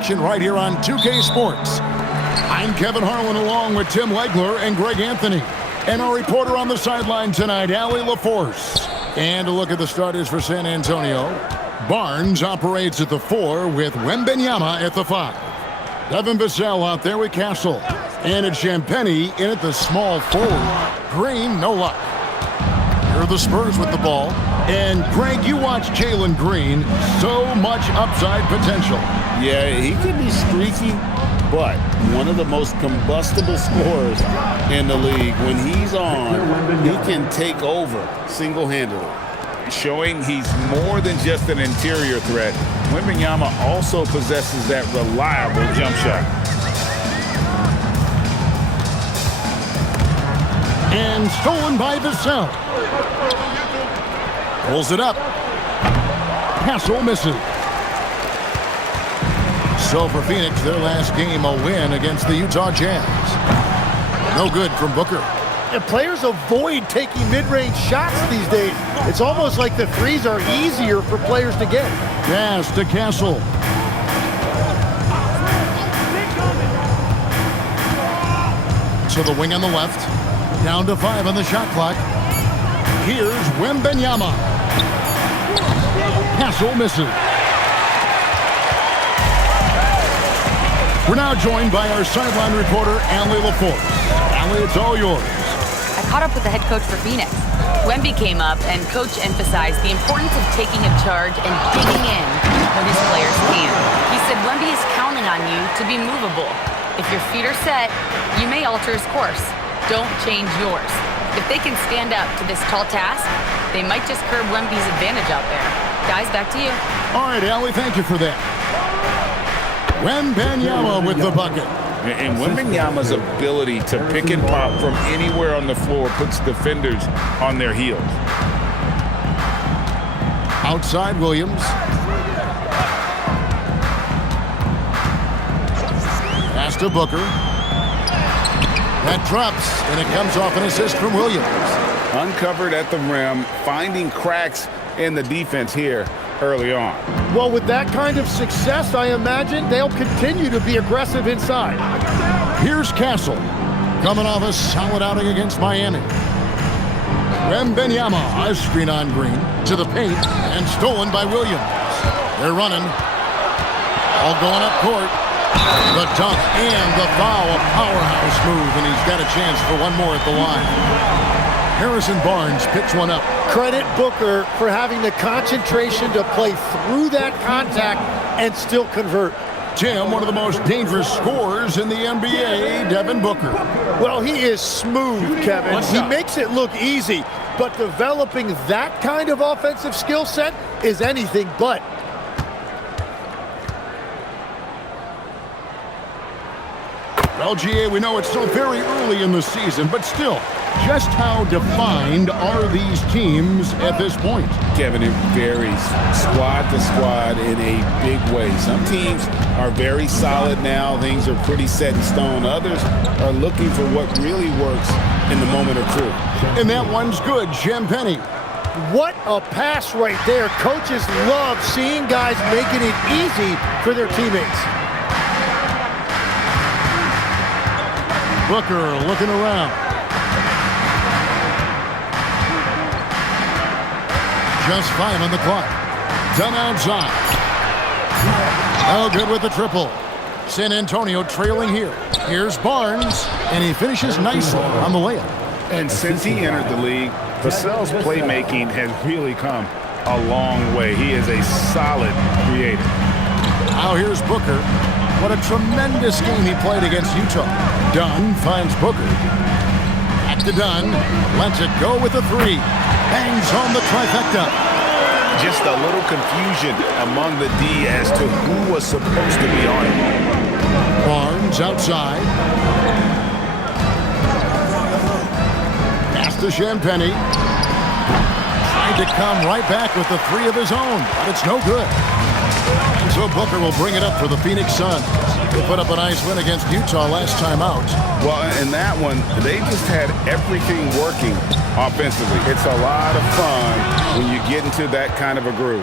action right here on 2K Sports. I'm Kevin Harlan along with Tim Legler and Greg Anthony. And our reporter on the sideline tonight, Allie LaForce. And a look at the starters for San Antonio. Barnes operates at the 4 with Wembanyama at the 5. Devin Vassell out there with Castle. And it's Champagnie in at the small forward. Green, no luck. Here are the Spurs with the ball. And Greg, you watch Jalen Green. So much upside potential. Yeah, he can be streaky, but one of the most combustible scorers in the league. When he's on, he can take over single-handedly. Showing he's more than just an interior threat. Wembanyama also possesses that reliable jump shot. And stolen by Vassell. Pulls it up. Castle misses. So for Phoenix, their last game a win against the Utah Jazz. No good from Booker. And players avoid taking mid-range shots these days. It's almost like the threes are easier for players to get. Pass to Castle. So the wing on the left. Down to 5 on the shot clock. Here's Wembanyama. Castle misses. We're now joined by our sideline reporter, Allie LaForce. Allie, it's all yours. I caught up with the head coach for Phoenix. Wemby came up, and Coach emphasized the importance of taking a charge and digging in when his players can. He said Wemby is counting on you to be movable. If your feet are set, you may alter his course. Don't change yours. If they can stand up to this tall task, they might just curb Wemby's advantage out there. Guys, back to you. All right, Allie, thank you for that. Wembanyama with the bucket. And Wembanyama's ability to pick and pop from anywhere on the floor puts defenders on their heels. Outside Williams. Pass to Booker. That drops, and it comes off an assist from Williams. Uncovered at the rim, finding cracks in the defense here early on. Well, with that kind of success, I imagine they'll continue to be aggressive inside. Here's Castle, coming off a solid outing against Miami. Wembanyama, a screen on Green, to the paint, and stolen by Williams. They're running. All going up court. The dunk and the foul, a powerhouse move, and he's got a chance for one more at the line. Harrison Barnes picks one up. Credit Booker for having the concentration to play through that contact and still convert. Tim, one of the most dangerous scorers in the NBA, Devin Booker. Well, he is smooth, Kevin. He makes it look easy, but developing that kind of offensive skill set is anything but. Well, GA, we know it's still very early in the season, but still, just how defined are these teams at this point? Kevin, it varies squad to squad in a big way. Some teams are very solid now. Things are pretty set in stone. Others are looking for what really works in the moment of truth. And that one's good, Champagnie. What a pass right there. Coaches love seeing guys making it easy for their teammates. Booker looking around. Just 5 on the clock. Done outside. Oh, good with the triple. San Antonio trailing here. Here's Barnes, and he finishes nicely on the layup. And since he entered the league, Vassell's playmaking has really come a long way. He is a solid creator. Now here's Booker. What a tremendous game he played against Utah. Dunn finds Booker. Back to Dunn. Lets it go with a 3. Bangs home the trifecta. Just a little confusion among the D as to who was supposed to be on it. Barnes outside. Pass to Champagnie. Tried to come right back with the 3 of his own, but it's no good. And so Booker will bring it up for the Phoenix Suns. They put up a nice win against Utah last time out. Well, in that one, they just had everything working offensively. It's a lot of fun when you get into that kind of a groove.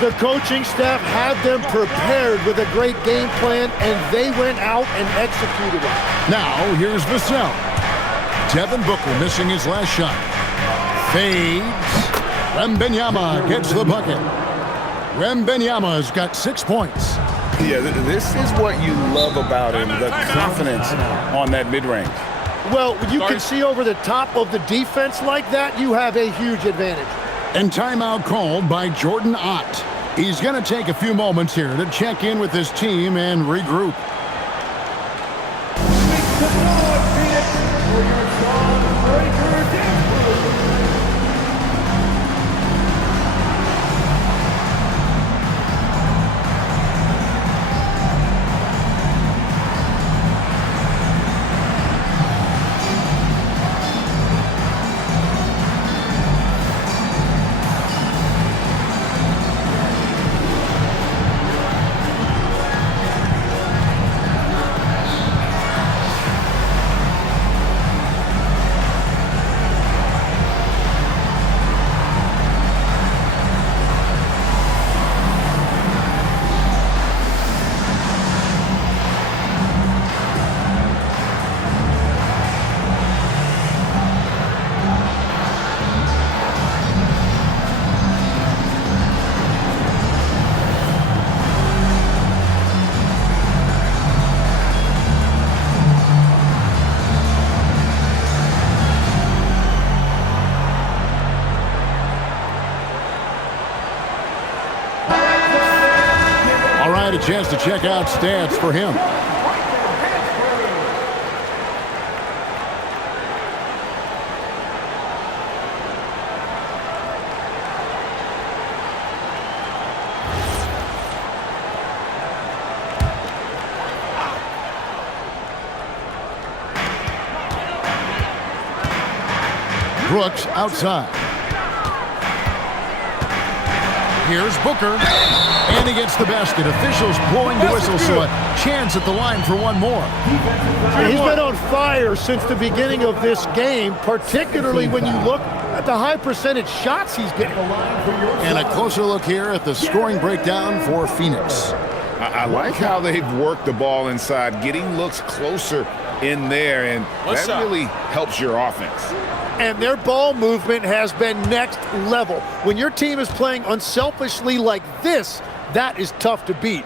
The coaching staff had them prepared with a great game plan, and they went out and executed it. Now, here's Vassell. Devin Booker missing his last shot. Fades. Wembanyama gets the bucket. Wembanyama's got 6 points. Yeah, this is what you love about him, the confidence on that mid-range. Well, when you can see over the top of the defense like that, you have a huge advantage. And timeout called by Jordan Ott. He's going to take a few moments here to check in with his team and regroup. A chance to check out stats for him. Brooks outside. Here's Booker. And he gets the basket. Officials blowing the whistle, so a chance at the line for one more. He's been on fire since the beginning of this game, particularly when you look at the high percentage shots he's getting. And a closer look here at the scoring breakdown for Phoenix. I like how they've worked the ball inside, getting looks closer in there, and that really helps your offense. And their ball movement has been next level. When your team is playing unselfishly like this, that is tough to beat.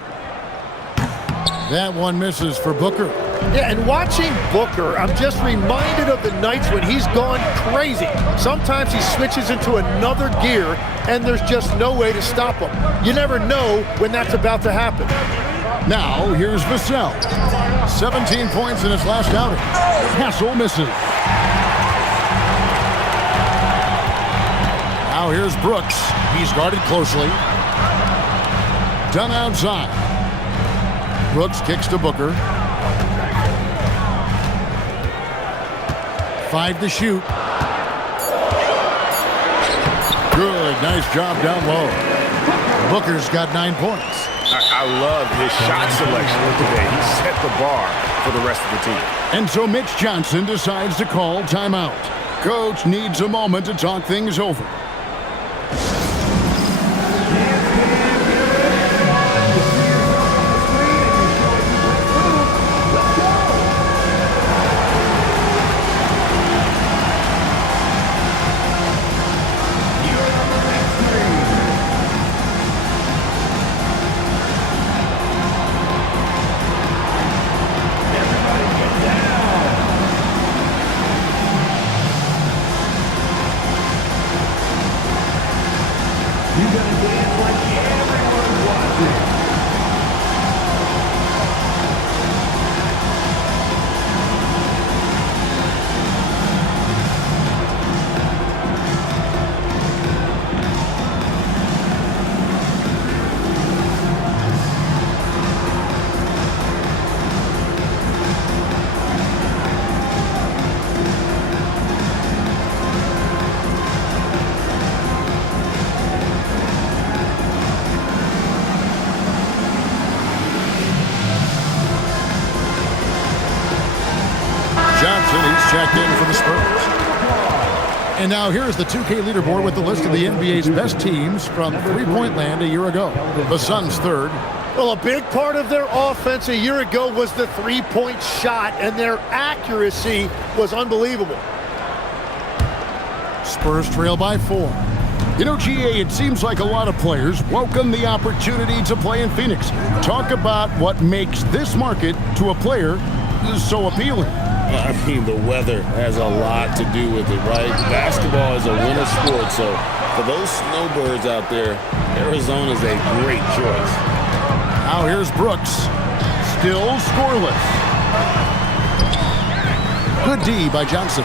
That one misses for Booker. Yeah, and watching Booker, I'm just reminded of the nights when he's gone crazy. Sometimes he switches into another gear, and there's just no way to stop him. You never know when that's about to happen. Now, here's Vassell. 17 points in his last outing. Hassel misses. Now here's Brooks. He's guarded closely. Done outside. Brooks kicks to Booker. 5 to shoot. Good, nice job down low. Booker's got 9 points. I love his shot selection today. He set the bar for the rest of the team. And so Mitch Johnson decides to call timeout. Coach needs a moment to talk things over. Johnson, he's checked in for the Spurs. And now here's the 2K leaderboard with the list of the NBA's best teams from three-point land a year ago. The Suns third. Well, a big part of their offense a year ago was the three-point shot, and their accuracy was unbelievable. Spurs trail by 4. You know, GA, it seems like a lot of players welcome the opportunity to play in Phoenix. Talk about what makes this market to a player so appealing. I mean, the weather has a lot to do with it, right? Basketball is a winter sport, so for those snowbirds out there, Arizona is a great choice. Now here's Brooks. Still scoreless. Good D by Johnson.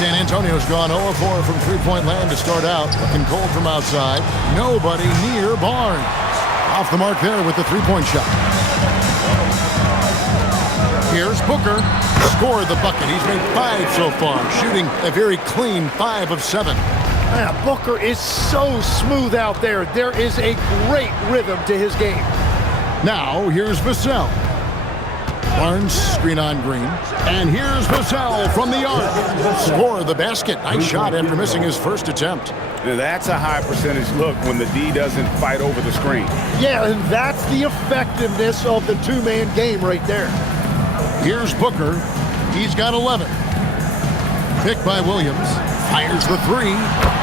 San Antonio's gone 0-4 from three-point land to start out. Looking cold from outside. Nobody near Barnes. Off the mark there with the three-point shot. Here's Booker. Scored the bucket. He's made 5 so far, shooting a very clean 5 of 7. Yeah, Booker is so smooth out there. There is a great rhythm to his game. Now here's Vassell. Barnes, screen on Green. And here's Vassell from the arc. Score the basket. Nice shot after missing his first attempt. Now, that's a high percentage look when the D doesn't fight over the screen. Yeah, and that's the effectiveness of the two-man game right there. Here's Booker. He's got 11. Picked by Williams. Fires the 3.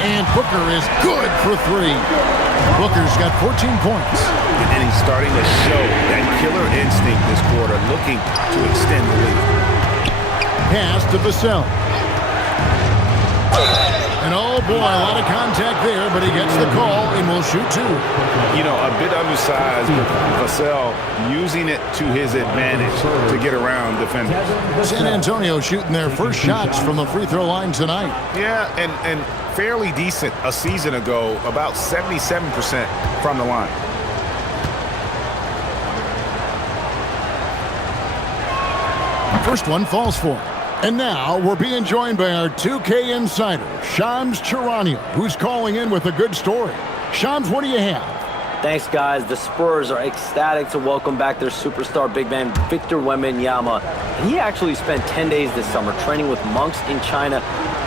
And Booker is good for 3. Booker's got 14 points. And he's starting to show that killer instinct this quarter, looking to extend the lead. Pass to Vassell. And oh boy, a lot of contact there, but he gets the call and will shoot 2. You know, a bit undersized, but Vassell using it to his advantage to get around defenders. San Antonio shooting their first shots from the free throw line tonight. Yeah, and fairly decent a season ago, about 77% from the line. First one falls for him. And now we're being joined by our 2K insider, Shams Charania, who's calling in with a good story. Shams, what do you have? Thanks, guys. The Spurs are ecstatic to welcome back their superstar big man, Victor Wembanyama. And he actually spent 10 days this summer training with monks in China,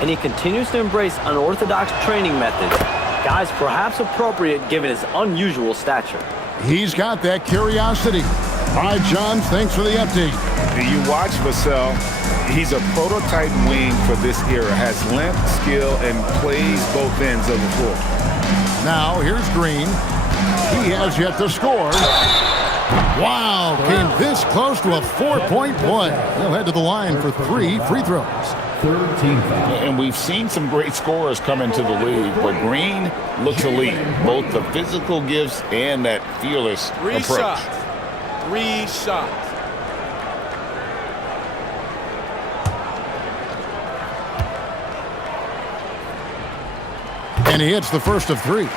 and he continues to embrace unorthodox training methods. Guys, perhaps appropriate given his unusual stature. He's got that curiosity. All right, John, thanks for the update. You watch Vassell. He's a prototype wing for this era. Has length, skill, and plays both ends of the floor. Now, here's Green. He has yet to score. Wow, came this close to a 4-point play. He'll head to the line for 3 free throws. And we've seen some great scorers come into the league, but Green looks elite. Both the physical gifts and that fearless approach. 3 shots. And he hits the first of 3.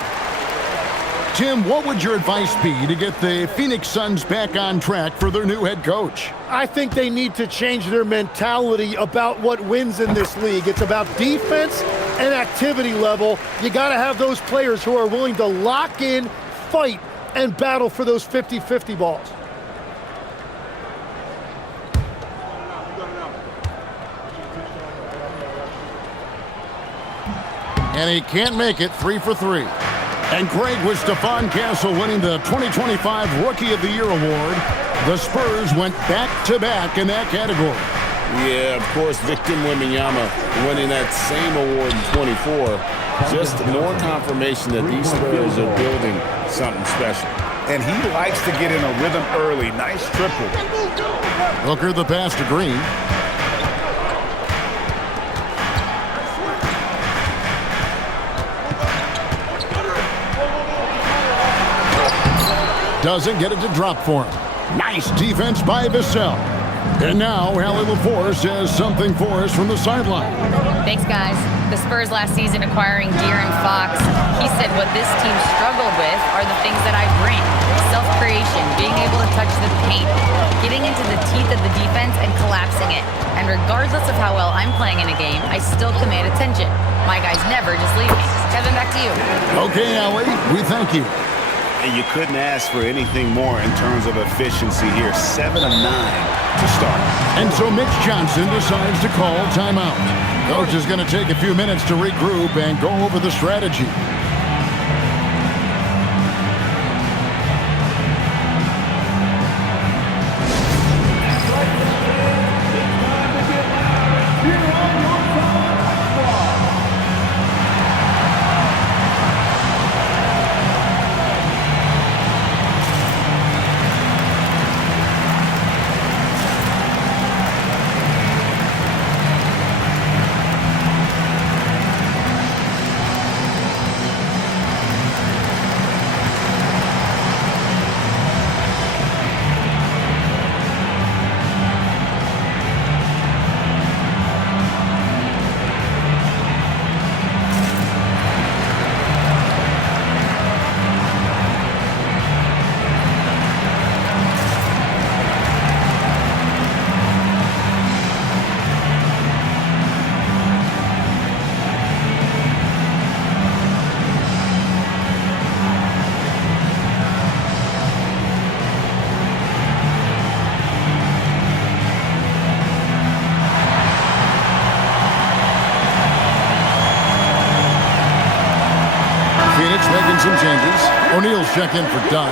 Tim, what would your advice be to get the Phoenix Suns back on track for their new head coach? I think they need to change their mentality about what wins in this league. It's about defense and activity level. You got to have those players who are willing to lock in, fight, and battle for those 50-50 balls. And he can't make it. 3 for 3. And Craig, with Stephon Castle winning the 2025 Rookie of the Year award, the Spurs went back-to-back in that category. Yeah, of course, Victor Wembanyama winning that same award in 24. Just more confirmation that these Spurs are building something special. And he likes to get in a rhythm early. Nice triple. Booker the pass to Green. Doesn't get it to drop for him. Nice defense by Vassell. And now Allie LaForce has something for us from the sideline. Thanks, guys. The Spurs last season acquiring De'Aaron Fox. He said what this team struggled with are the things that I bring. Self-creation, being able to touch the paint, getting into the teeth of the defense and collapsing it. And regardless of how well I'm playing in a game, I still command attention. My guys never just leave me. Kevin, back to you. Okay, Allie, we thank you. And you couldn't ask for anything more in terms of efficiency here. 7 of 9 to start. And so Mitch Johnson decides to call timeout. Coach is going to take a few minutes to regroup and go over the strategy. Making some changes. O'Neal's checked in for Dunn.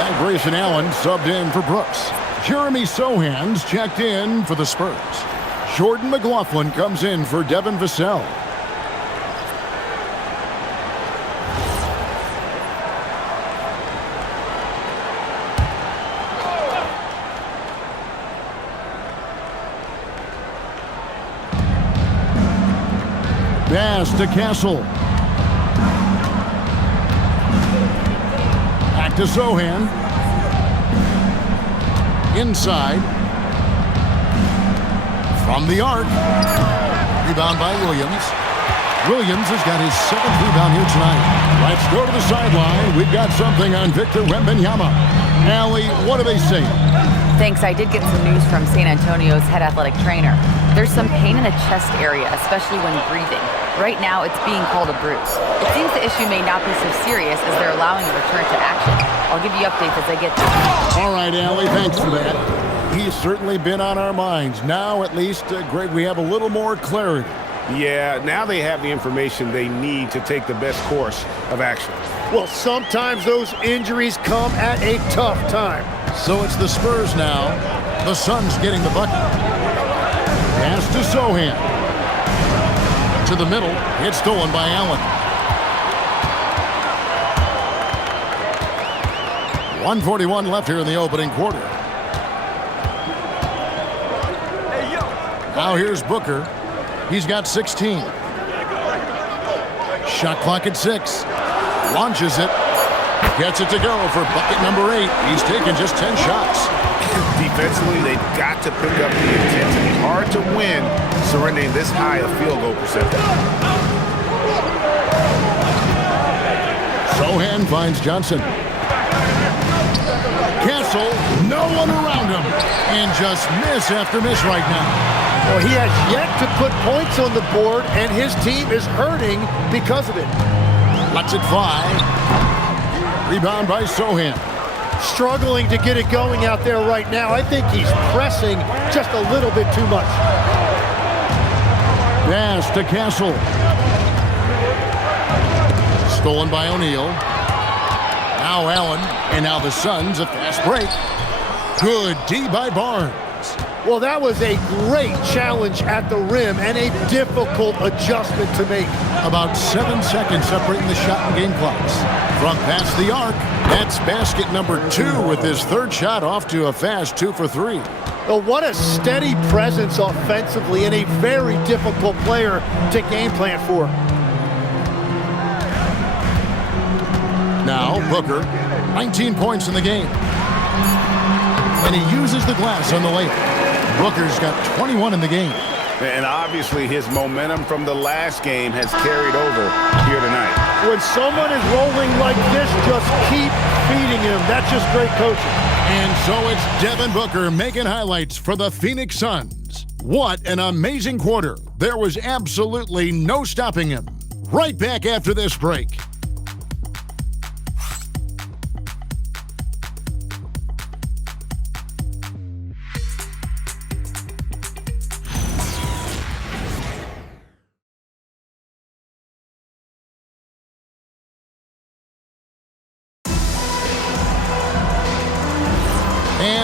And Grayson Allen subbed in for Brooks. Jeremy Sohan's checked in for the Spurs. Jordan McLaughlin comes in for Devin Vassell. Pass to Castle. Back to Sohan. Inside. From the arc. Rebound by Williams. Williams has got his second rebound here tonight. Let's go to the sideline. We've got something on Victor Wembanyama. Allie, what do they say? Thanks. I did get some news from San Antonio's head athletic trainer. There's some pain in the chest area, especially when breathing. Right now, it's being called a bruise. It seems the issue may not be so serious as they're allowing a return to action. I'll give you updates as I get them. All right, Allie, thanks for that. He's certainly been on our minds. Now, at least, Greg, we have a little more clarity. Yeah, now they have the information they need to take the best course of action. Well, sometimes those injuries come at a tough time. So it's the Spurs now. The Suns getting the bucket. Pass to Sohan. To the middle. It's stolen by Allen. 1:41 left here in the opening quarter. Now here's Booker. He's got 16. Shot clock at 6. Launches it. Gets it to go for bucket number 8. He's taken just 10 shots. Defensively, they've got to pick up the intensity. Hard to win surrendering this high a field goal percentage. Sohan finds Johnson. Castle, no one around him. And just miss after miss right now. Well, he has yet to put points on the board, and his team is hurting because of it. Lets it fly. Rebound by Sohan. Struggling to get it going out there right now. I think he's pressing just a little bit too much. Pass to Castle. Stolen by O'Neal. Now Allen, and now the Suns, a fast break. Good D by Barnes. Well, that was a great challenge at the rim and a difficult adjustment to make. About 7 seconds separating the shot and game clocks. From past the arc, that's basket number 2 with his third shot off to a fast 2 for 3. Well, what a steady presence offensively and a very difficult player to game plan for. Now Booker, 19 points in the game. And he uses the glass on the layup. Booker's got 21 in the game. And obviously his momentum from the last game has carried over here tonight. When someone is rolling like this, just keep feeding him. That's just great coaching. And so it's Devin Booker making highlights for the Phoenix Suns. What an amazing quarter. There was absolutely no stopping him. Right back after this break.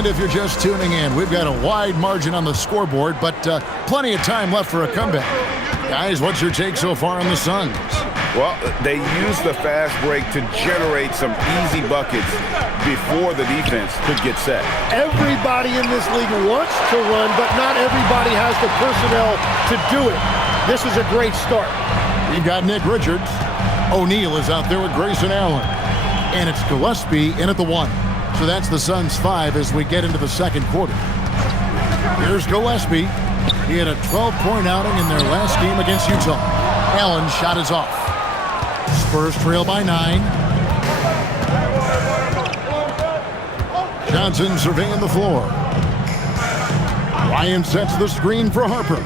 And if you're just tuning in, we've got a wide margin on the scoreboard, but plenty of time left for a comeback. Guys, what's your take so far on the Suns? Well, they used the fast break to generate some easy buckets before the defense could get set. Everybody in this league wants to run, but not everybody has the personnel to do it. This is a great start. You've got Nick Richards. O'Neal is out there with Grayson Allen. And it's Gillespie in at the 1. So that's the Suns' 5 as we get into the second quarter. Here's Gillespie. He had a 12-point outing in their last game against Utah. Allen's shot is off. Spurs trail by 9. Johnson surveying the floor. Ryan sets the screen for Harper.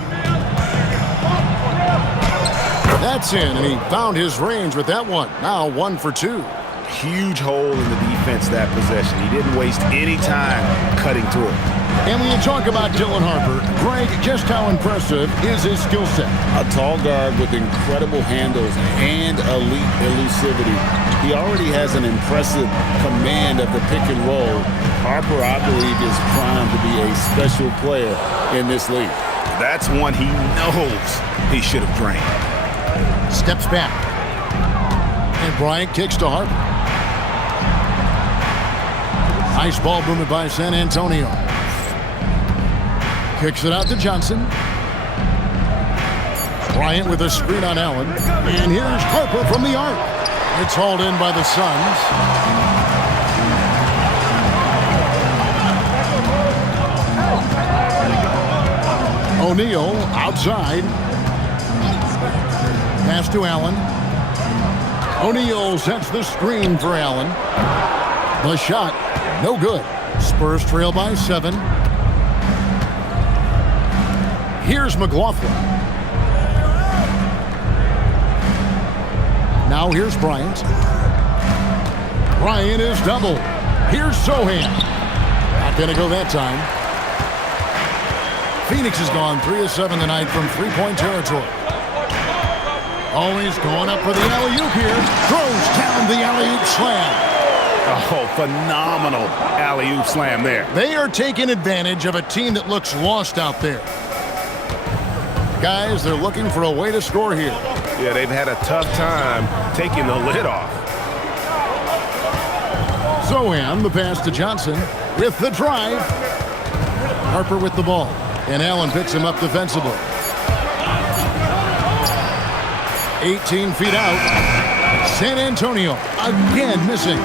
That's in, and he found his range with that one. Now 1 for 2. Huge hole in the defense that possession. He didn't waste any time cutting through it. And when you talk about Dylan Harper, Greg, just how impressive is his skill set? A tall guard with incredible handles and elite elusivity. He already has an impressive command of the pick and roll. Harper, I believe, is primed to be a special player in this league. That's one he knows he should have drained. Steps back. And Bryant kicks to Harper. Nice ball movement by San Antonio. Kicks it out to Johnson. Bryant with a screen on Allen. And here's Harper from the arc. It's hauled in by the Suns. O'Neal outside. Pass to Allen. O'Neal sets the screen for Allen. The shot, no good. Spurs trail by 7. Here's McLaughlin. Now here's Bryant. Bryant is double. Here's Sohan. Not going to go that time. Phoenix has gone 3 of 7 tonight from three-point territory. Always going up for the alley-oop here. Throws down the alley-oop slam. Oh, phenomenal alley-oop slam there. They are taking advantage of a team that looks lost out there. Guys, they're looking for a way to score here. Yeah, they've had a tough time taking the lid off. Sohan, the pass to Johnson with the drive. Harper with the ball. And Allen picks him up defensively. 18 feet out. San Antonio again missing.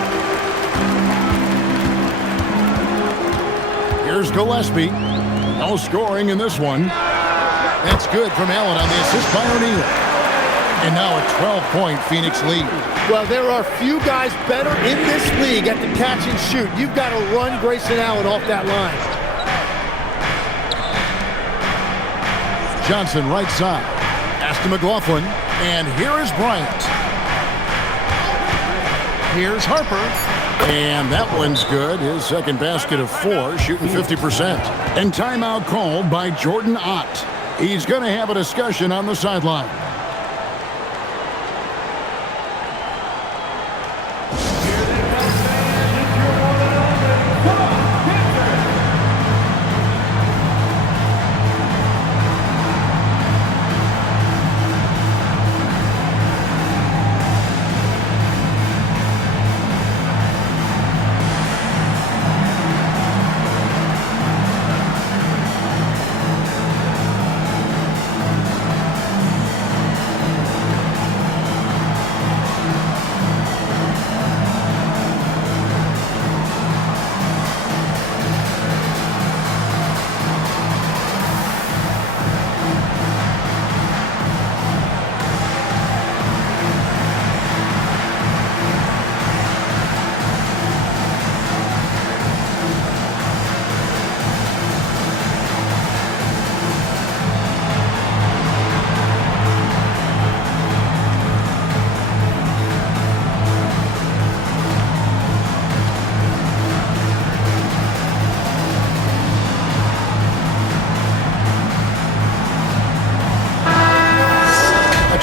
Here's Gillespie. No scoring in this one. That's good from Allen on the assist by O'Neal. And now a 12-point Phoenix lead. Well, there are few guys better in this league at the catch and shoot. You've got to run Grayson Allen off that line. Johnson right side. Pass to McLaughlin. And here is Bryant. Here's Harper. And that one's good. His second basket of 4, shooting 50%. And timeout called by Jordan Ott. He's going to have a discussion on the sideline.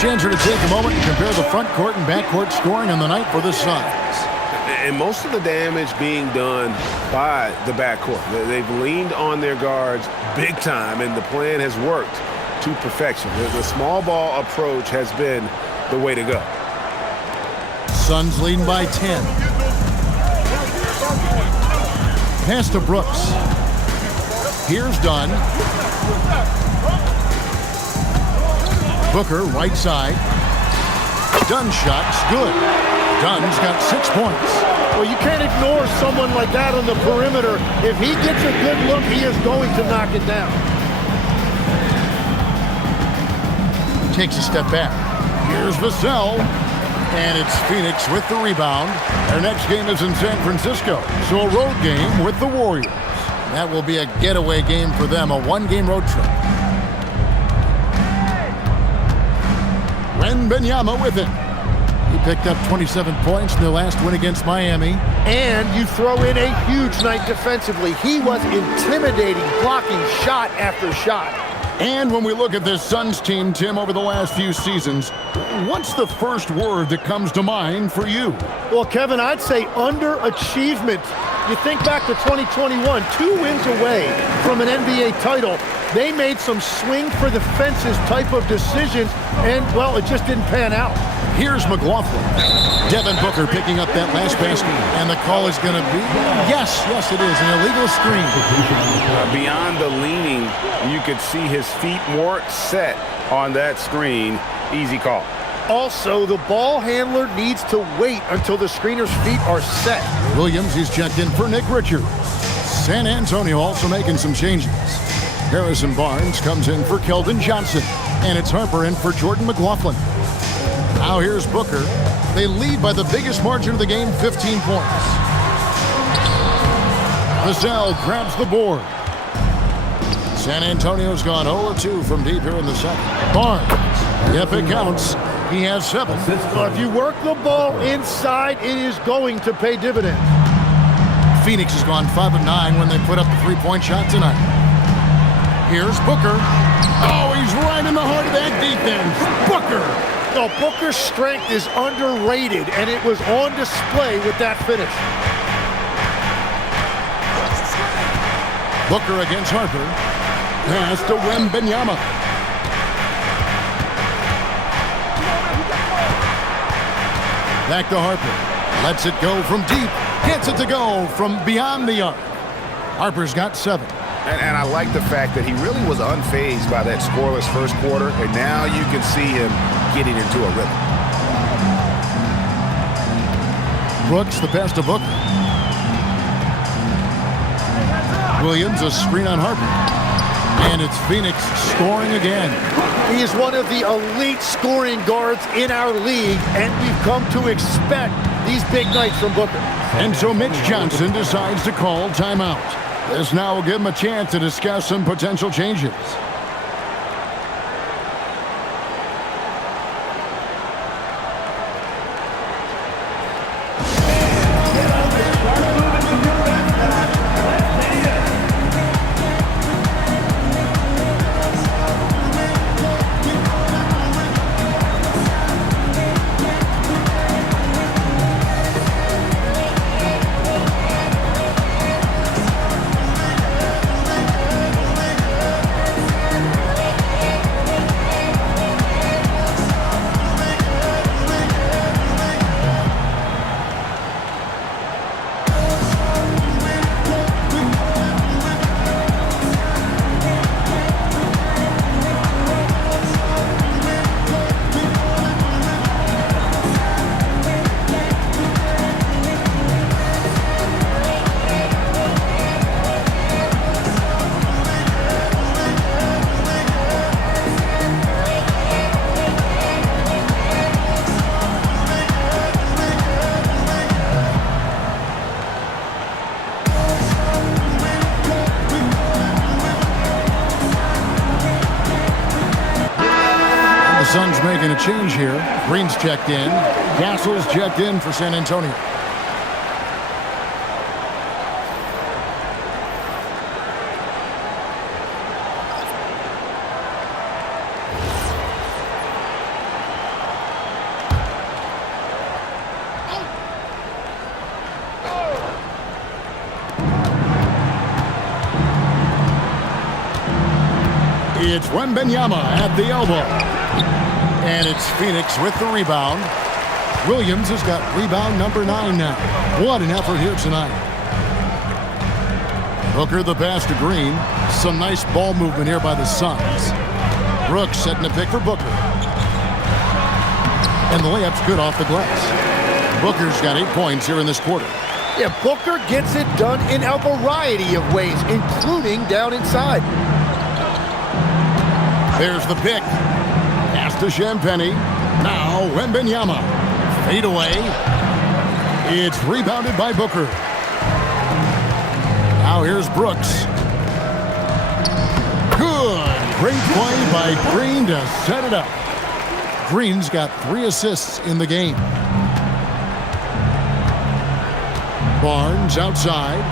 Chance to take a moment and compare the front court and back court scoring on the night for the Suns. And most of the damage being done by the backcourt. They've leaned on their guards big time, and the plan has worked to perfection. The small ball approach has been the way to go. Suns leading by 10. Pass to Brooks. Here's Dunn. Booker, right side. Dunn's shot's good. Dunn's got 6 points. Well, you can't ignore someone like that on the perimeter. If he gets a good look, he is going to knock it down. Takes a step back. Here's Vassell. And it's Phoenix with the rebound. Their next game is in San Francisco, so a road game with the Warriors. That will be a getaway game for them, a one-game road trip. Wembanyama with it. He picked up 27 points in their last win against Miami. And you throw in a huge night defensively. He was intimidating, blocking shot after shot. And when we look at this Suns team, Tim, over the last few seasons, what's the first word that comes to mind for you? Well, Kevin, I'd say underachievement. You think back to 2021, 2 wins away from an NBA title. They made some swing for the fences type of decisions, and, well, it just didn't pan out. Here's McLaughlin. Devin Booker picking up that last basket, and the call is going to be, yes, it is, an illegal screen. Beyond the leaning, you could see his feet weren't set on that screen. Easy call. Also, the ball handler needs to wait until the screener's feet are set. Williams is checked in for Nick Richards. San Antonio also making some changes. Harrison Barnes comes in for Keldon Johnson, and it's Harper in for Jordan McLaughlin. Now here's Booker. They lead by the biggest margin of the game, 15 points. Vassell grabs the board. San Antonio's gone 0-2 from deep here in the second. Barnes, if it counts, he has 7. Well, if you work the ball inside, it is going to pay dividends. Phoenix has gone 5 of 9 when they put up the 3-point shot tonight. Here's Booker. Oh, he's right in the heart of that defense. Booker. No, Booker's strength is underrated, and it was on display with that finish. Booker against Harper. Pass to Wembanyama. Back to Harper. Lets it go from deep. Gets it to go from beyond the arc. Harper's got 7. And I like the fact that he really was unfazed by that scoreless first quarter, and now you can see him getting into a rhythm. Brooks, the pass to Booker. Williams, a screen on Harper. And it's Phoenix scoring again. He is one of the elite scoring guards in our league, and we've come to expect these big nights from Booker. And so Mitch Johnson decides to call timeout. This now will give him a chance to discuss some potential changes. Suns making a change here. Green's checked in. Castle's checked in for San Antonio. It's Wembanyama at the elbow. And it's Phoenix with the rebound. Williams has got rebound number 9 now. What an effort here tonight. Booker the pass to Green. Some nice ball movement here by the Suns. Brooks setting the pick for Booker. And the layup's good off the glass. Booker's got 8 points here in this quarter. Yeah, Booker gets it done in a variety of ways, including down inside. There's the pick. Pass to Champagnie. Now Wembanyama. Fade away. It's rebounded by Booker. Now here's Brooks. Good. Great play by Green to set it up. Green's got 3 assists in the game. Barnes outside.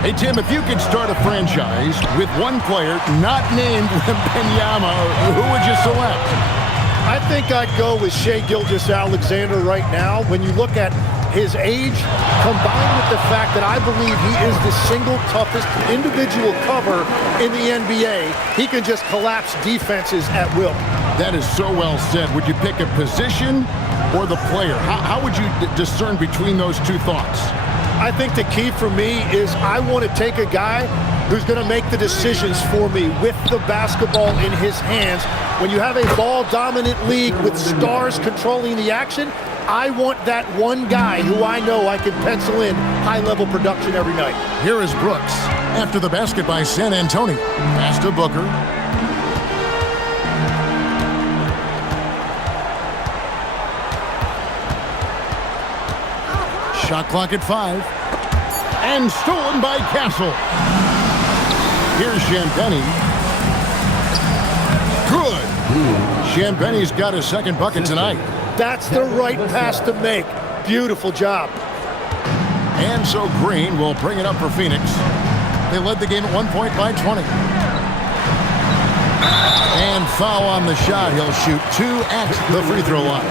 Hey, Tim, if you could start a franchise with one player not named Wembanyama, who would you select? I think I'd go with Shai Gilgeous-Alexander right now. When you look at his age, combined with the fact that I believe he is the single toughest individual cover in the NBA, he can just collapse defenses at will. That is so well said. Would you pick a position or the player? How would you discern between those two thoughts? I think the key for me is I want to take a guy who's going to make the decisions for me with the basketball in his hands. When you have a ball-dominant league with stars controlling the action, I want that one guy who I know I can pencil in high-level production every night. Here is Brooks after the basket by San Antonio. Pass to Booker. Shot clock at 5. And stolen by Castle. Here's Champagnie. Good. Champagnie's got his second bucket tonight. That's the right pass to make. Beautiful job. And so Green will bring it up for Phoenix. They led the game at 1 point by 20. And foul on the shot. He'll shoot 2 at the free throw line.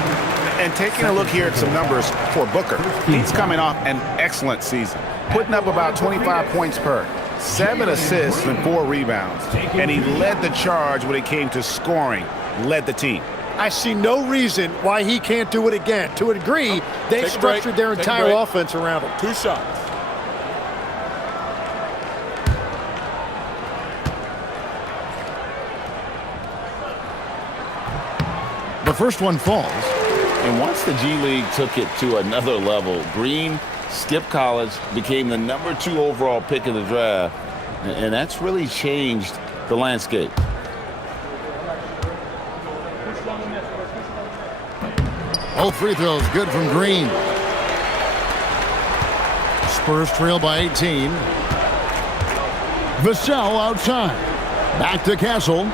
And taking a look here at some numbers for Booker, he's coming off an excellent season, putting up about 25 points per, 7 assists and 4 rebounds. And he led the charge when it came to scoring, led the team. I see no reason why he can't do it again. To a degree, they've structured their entire offense around him. 2 shots. The first one falls. And once the G League took it to another level, Green skipped college, became the number 2 overall pick in the draft, and that's really changed the landscape. Both free throws good from Green. Spurs trail by 18. Vassell outside. Back to Castle.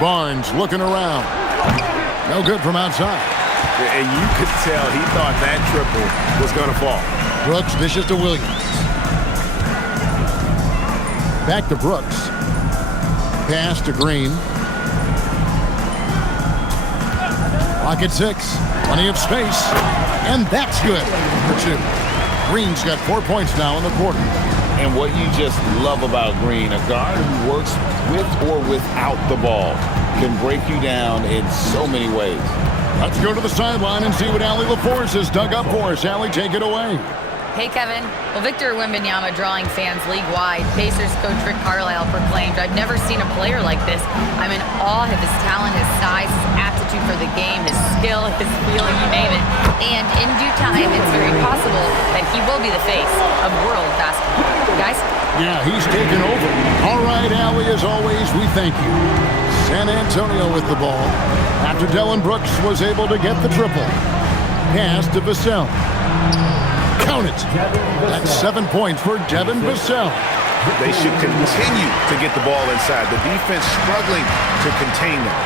Barnes looking around. No good from outside. And you could tell he thought that triple was going to fall. Brooks dishes to Williams. Back to Brooks. Pass to Green. Clock at 6. Plenty of space. And that's good for 2. Green's got 4 points now in the quarter. And what you just love about Green, a guard who works with or without the ball, can break you down in so many ways. Let's go to the sideline and see what Allie LaForce has dug up for us. Allie, take it away. Hey, Kevin. Well, Victor Wembanyama drawing fans league-wide. Pacers coach Rick Carlisle proclaimed, "I've never seen a player like this. I'm in awe of his talent, his size, his aptitude for the game, his skill, his feeling, you name it. And in due time, it's very possible that he will be the face of world basketball." Guys? Yeah, he's taken over. All right, Allie, as always, we thank you. San Antonio with the ball after Dillon Brooks was able to get the triple. Pass to Vassell. Count it. That's 7 points for Devin Vassell. They should continue to get the ball inside. The defense struggling to contain them.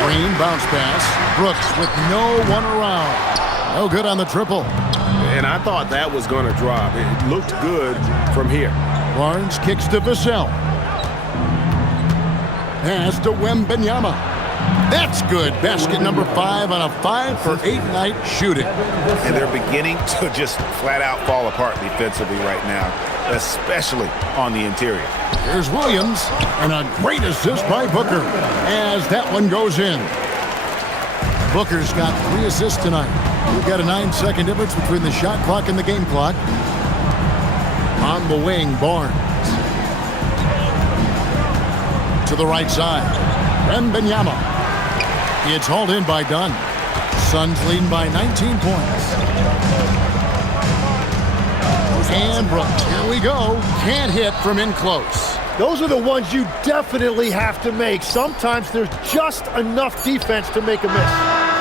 Green bounce pass. Brooks with no one around. No good on the triple. And I thought that was going to drop. It looked good from here. Barnes kicks to Vassell. Pass to Wembanyama. That's good. Basket number 5 on a 5-for-8 night shooting. And they're beginning to just flat out fall apart defensively right now, especially on the interior. Here's Williams, and a great assist by Booker as that one goes in. Booker's got 3 assists tonight. We've got a 9-second difference between the shot clock and the game clock. On the wing, Barnes. To the right side, Wembanyama. It's hauled in by Dunn. Suns leading by 19 points. And Brooks, here we go. Can't hit from in close. Those are the ones you definitely have to make. Sometimes there's just enough defense to make a miss.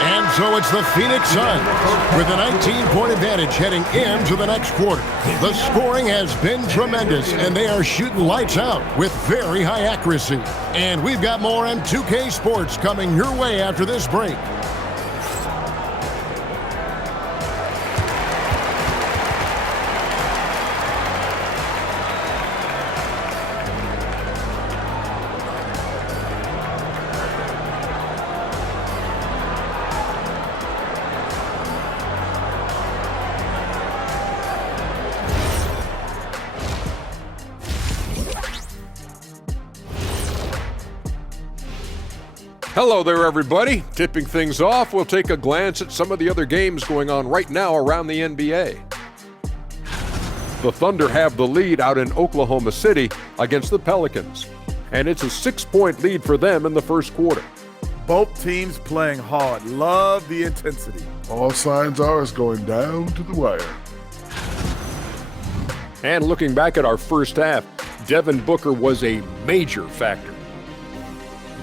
And so it's the Phoenix Suns with a 19-point advantage heading into the next quarter. The scoring has been tremendous, and they are shooting lights out with very high accuracy. And we've got more on 2K Sports coming your way after this break. Hello there, everybody. Tipping things off, we'll take a glance at some of the other games going on right now around the NBA. The Thunder have the lead out in Oklahoma City against the Pelicans, and it's a 6-point lead for them in the first quarter. Both teams playing hard. Love the intensity. All signs are it's going down to the wire. And looking back at our first half, Devin Booker was a major factor.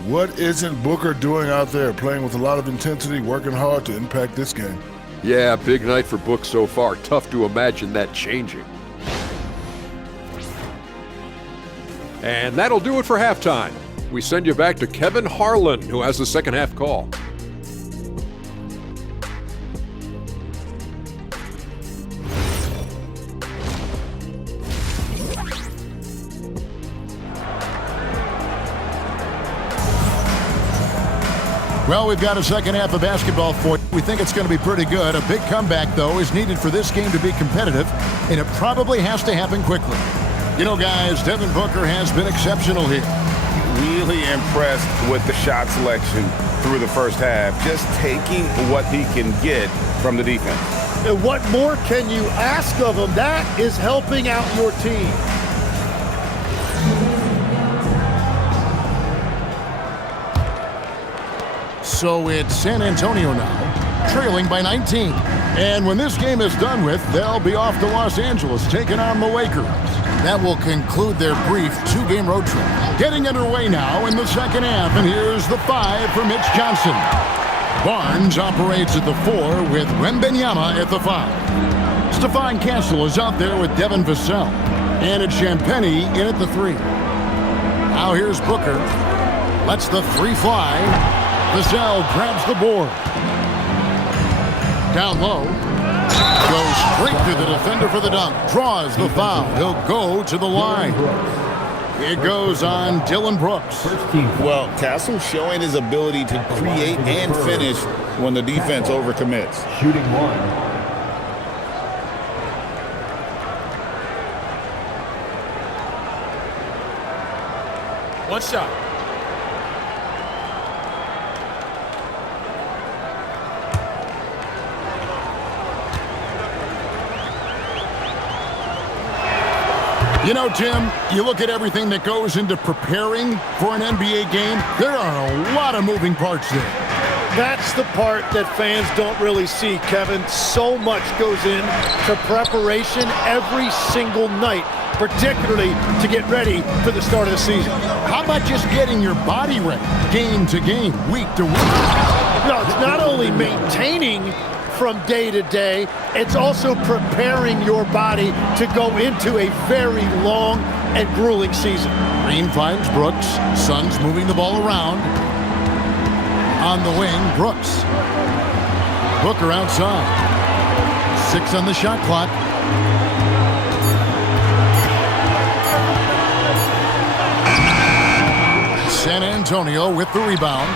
What isn't Booker doing out there, playing with a lot of intensity, working hard to impact this game? Yeah, big night for Book so far. Tough to imagine that changing. And that'll do it for halftime. We send you back to Kevin Harlan, who has the second half call. Well, we've got a second half of basketball for you. We think it's going to be pretty good. A big comeback, though, is needed for this game to be competitive, and it probably has to happen quickly. You know, guys, Devin Booker has been exceptional here. Really impressed with the shot selection through the first half, just taking what he can get from the defense. And what more can you ask of him? That is helping out your team. So it's San Antonio now, trailing by 19. And when this game is done with, they'll be off to Los Angeles, taking on the Lakers. That will conclude their brief 2-game road trip. Getting underway now in the second half, and here's the 5 for Mitch Johnson. Barnes operates at the 4 with Wembanyama at the 5. Stephon Castle is out there with Devin Vassell. And it's Champagnie in at the 3. Now here's Booker. Lets the 3 fly. Vassell grabs the board. Down low. Goes straight through the defender for the dunk. Draws the foul. He'll go to the line. It goes on Dylan Brooks. Well, Castle showing his ability to create and finish when the defense overcommits. Shooting 1. One shot. You know, Tim, you look at everything that goes into preparing for an NBA game, there are a lot of moving parts there. That's the part that fans don't really see, Kevin. So much goes into preparation every single night, particularly to get ready for the start of the season. How about just getting your body ready, game to game, week to week? No, it's not only maintaining from day to day, it's also preparing your body to go into a very long and grueling season. Green finds Brooks. Suns moving the ball around. On the wing, Brooks. Booker outside. 6 on the shot clock. San Antonio with the rebound.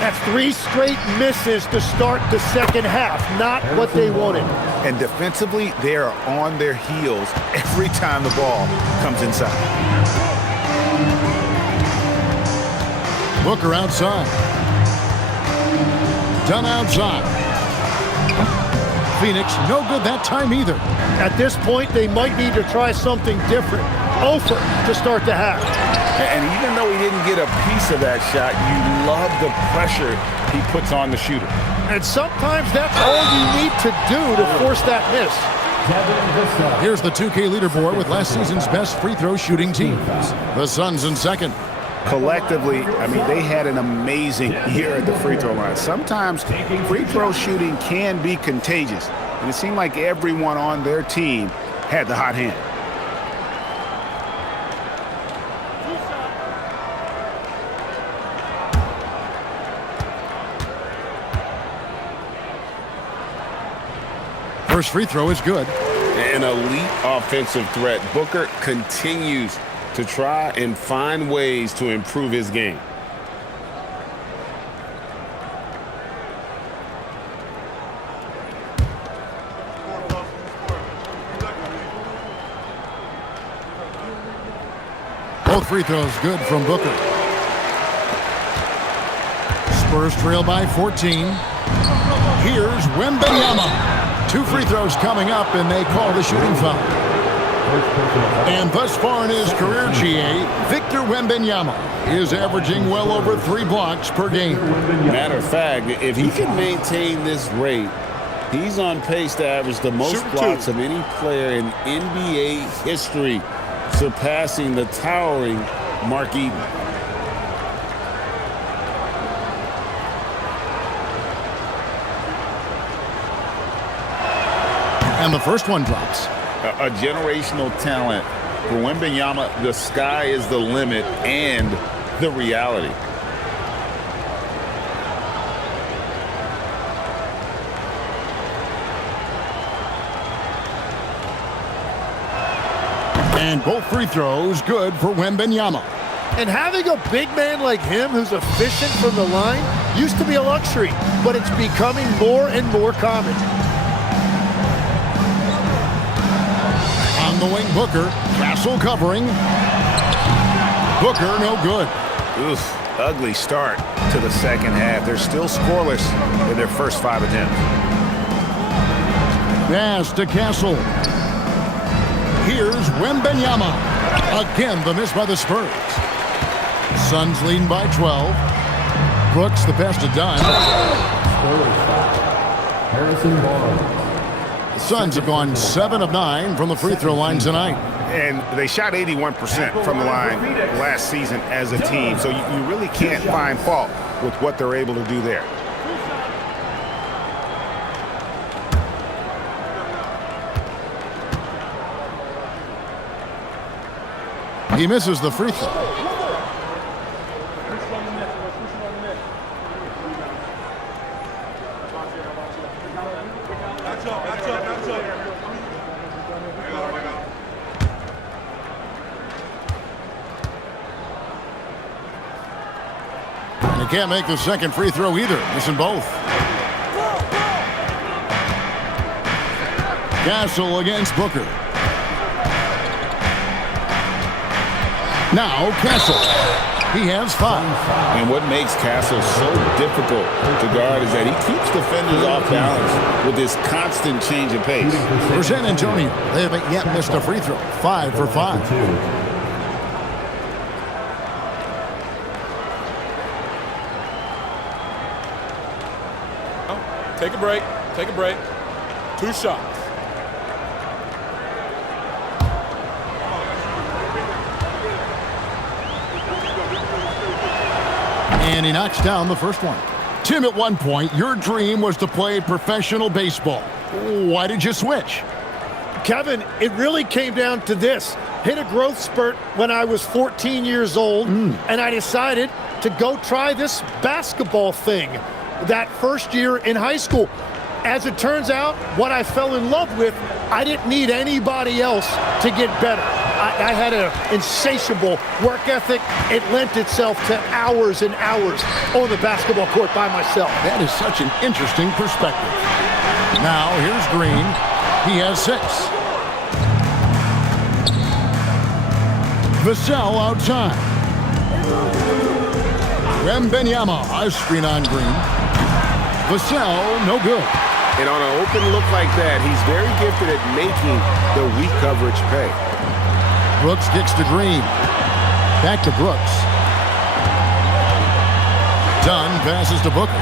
That's 3 straight misses to start the second half. Not what they wanted. And defensively, they are on their heels every time the ball comes inside. Booker outside. Done outside. Phoenix, no good that time either. At this point, they might need to try something different. Over to start the half. And even though he didn't get a piece of that shot, you love the pressure he puts on the shooter. And sometimes that's all you need to do to force that miss. Here's the 2K leaderboard with last season's best free throw shooting teams. The Suns in second. Collectively, I mean, they had an amazing year at the free throw line. Sometimes free throw shooting can be contagious, and it seemed like everyone on their team had the hot hand. First free throw is good. An elite offensive threat. Booker continues to try and find ways to improve his game. Both free throws good from Booker. Spurs trail by 14. Here's Wembanyama. 2 free throws coming up, and they call the shooting foul. And thus far in his career, GA, Victor Wembanyama is averaging well over 3 blocks per game. Matter of fact, if he can maintain this rate, he's on pace to average the most blocks of any player in NBA history, surpassing the towering Mark Eaton. And the first one drops. A generational talent. For Wembanyama, the sky is the limit and the reality. And both free throws good for Wembanyama. And having a big man like him who's efficient from the line used to be a luxury, but it's becoming more and more common. On the wing, Booker. Castle covering. Booker, no good. Oof, ugly start to the second half. They're still scoreless in their first 5 attempts. Pass to Castle. Here's Wembanyama. Again, the miss by the Spurs. Suns leading by 12. Brooks the pass to Dunn. Harrison Barnes. The Suns have gone 7 of 9 from the free throw line tonight. And they shot 81% from the line last season as a team. So you really can't find fault with what they're able to do there. He misses the free throw. And he can't make the second free throw either. Missing both. Castle against Booker. Now Castle. He has 5. And what makes Castle so difficult to guard is that he keeps defenders off balance with this constant change of pace. For San Antonio, they haven't yet missed a free throw. 5 for 5. Take a break. Take a break. 2 shots. And he knocks down the first one. Tim, at one point, your dream was to play professional baseball. Why did you switch? Kevin, it really came down to this. Hit a growth spurt when I was 14 years old, and I decided to go try this basketball thing that first year in high school. As it turns out, what I fell in love with, I didn't need anybody else to get better. I had an insatiable work ethic. It lent itself to hours and hours on the basketball court by myself. That is such an interesting perspective. Now, here's Green. He has 6. Vassell outside. Wembanyama, a screen on Green. Vassell, no good. And on an open look like that, he's very gifted at making the weak coverage pay. Brooks kicks to Green. Back to Brooks. Dunn passes to Booker.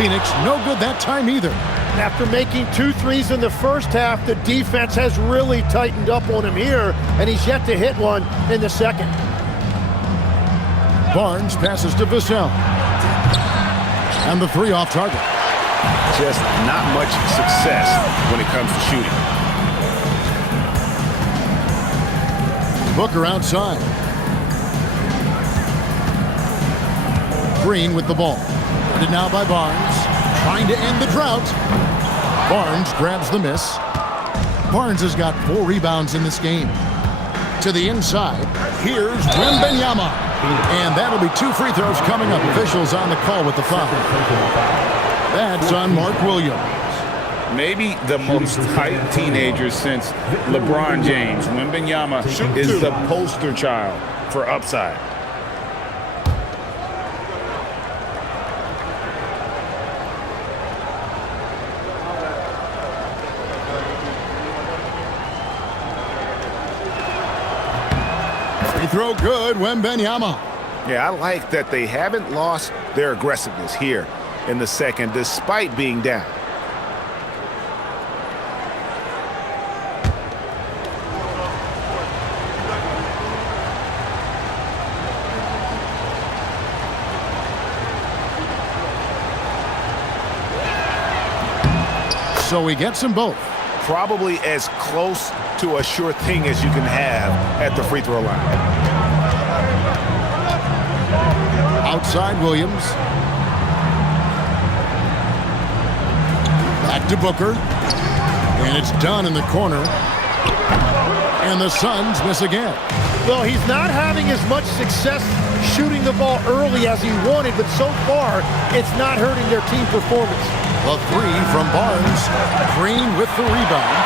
Phoenix, no good that time either. After making 2 threes in the first half, the defense has really tightened up on him here, and he's yet to hit one in the second. Barnes passes to Vassell. And the 3 off target. Just not much success when it comes to shooting. Booker outside. Green with the ball. Guarded now by Barnes. Trying to end the drought. Barnes grabs the miss. Barnes has got 4 rebounds in this game. To the inside. Here's Wembanyama. And that'll be 2 free throws coming up. Officials on the call with the foul. That's on Mark Williams. Maybe the most hyped teenager since LeBron James. Wembanyama is the poster child for upside. Free throw good, Wembanyama. Yeah, I like that they haven't lost their aggressiveness here in the second, despite being down. So he gets them both. Probably as close to a sure thing as you can have at the free throw line. Outside Williams. Back to Booker. And it's done in the corner. And the Suns miss again. Well, he's not having as much success shooting the ball early as he wanted, but so far, it's not hurting their team performance. A 3 from Barnes. Green with the rebound.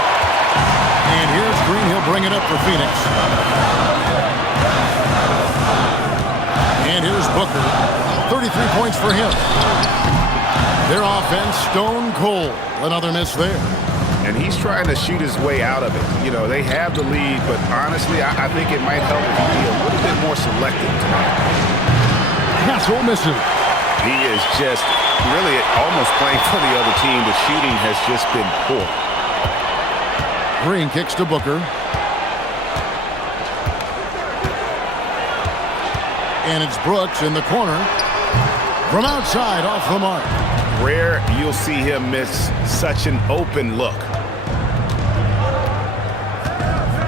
And here's Green. He'll bring it up for Phoenix. And here's Booker. 33 points for him. Their offense stone cold. Another miss there. And he's trying to shoot his way out of it. You know, they have the lead, but honestly, I think it might help if he be a little bit more selective tonight. Castle misses. He is just really almost playing for the other team. The shooting has just been poor. Green kicks to Booker. And it's Brooks in the corner. From outside, off the mark. Rare you'll see him miss such an open look.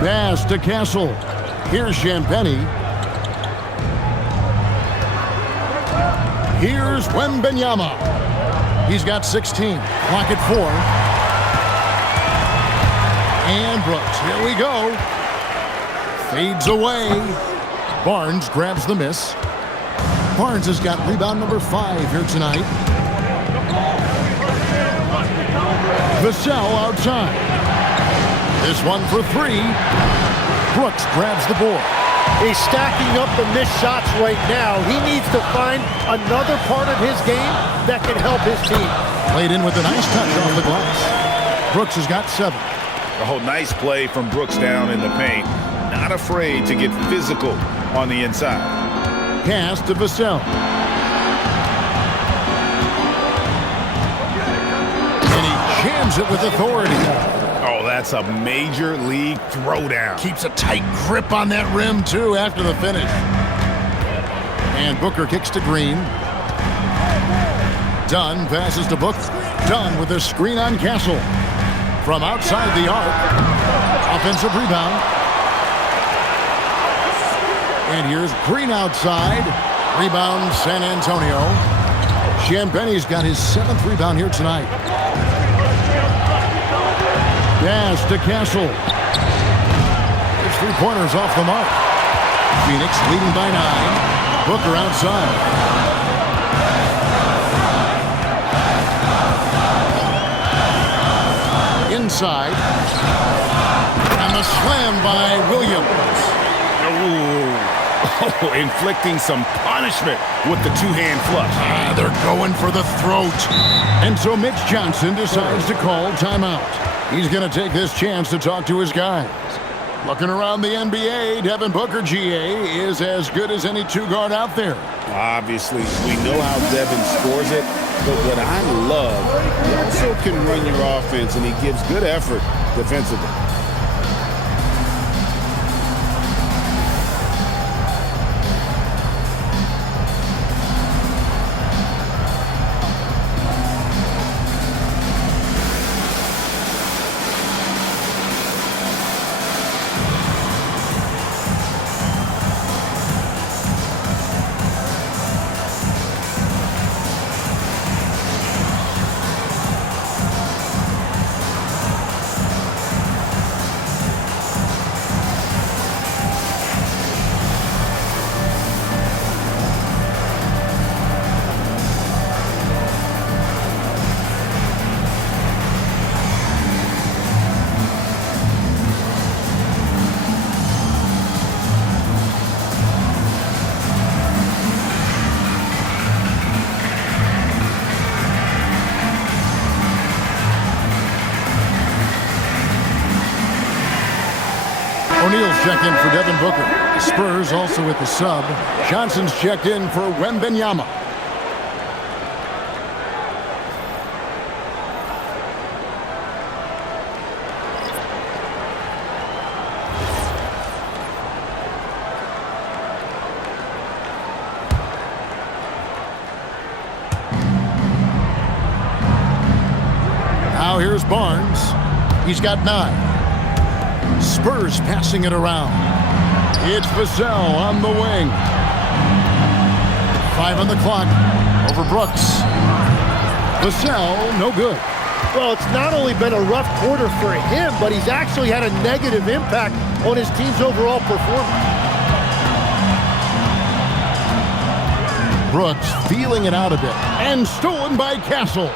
Pass to Castle. Here's Champagny. Here's Wembanyama. He's got 16. Clock at 4. And Brooks, here we go. Fades away. Barnes grabs the miss. Barnes has got rebound number 5 here tonight. Vassell outside. This one for 3. Brooks grabs the board. He's stacking up the missed shots right now. He needs to find another part of his game that can help his team. Played in with a nice touch off the glass. Brooks has got 7. Oh, nice play from Brooks down in the paint. Not afraid to get physical on the inside. Pass to Vassell. And he jams it with authority. Oh, that's a major league throwdown. Keeps a tight grip on that rim, too, after the finish. And Booker kicks to Green. Dunn passes to Booker. Dunn with a screen on Castle. From outside the arc. Offensive rebound. And here's Green outside. Rebound, San Antonio. Champagny's got his 7th rebound here tonight. Pass to Castle. three-pointers off the mark. Phoenix leading by 9. Booker outside. Inside. And the slam by Williams. Oh, inflicting some punishment with the two-hand flush. They're going for the throat. And so Mitch Johnson decides to call timeout. He's going to take this chance to talk to his guys. Looking around the NBA, Devin Booker, GA, is as good as any two-guard out there. Obviously, we know how Devin scores it, but what I love, he also can run your offense, and he gives good effort defensively. O'Neal's checked in for Devin Booker. The Spurs also with the sub. Johnson's checked in for Wembanyama. Now here's Barnes. He's got 9. Spurs passing it around. It's Vassell on the wing. 5 on the clock. Over Brooks. Vassell, no good. Well, it's not only been a rough quarter for him, but he's actually had a negative impact on his team's overall performance. Brooks feeling it out a bit. And stolen by Castle.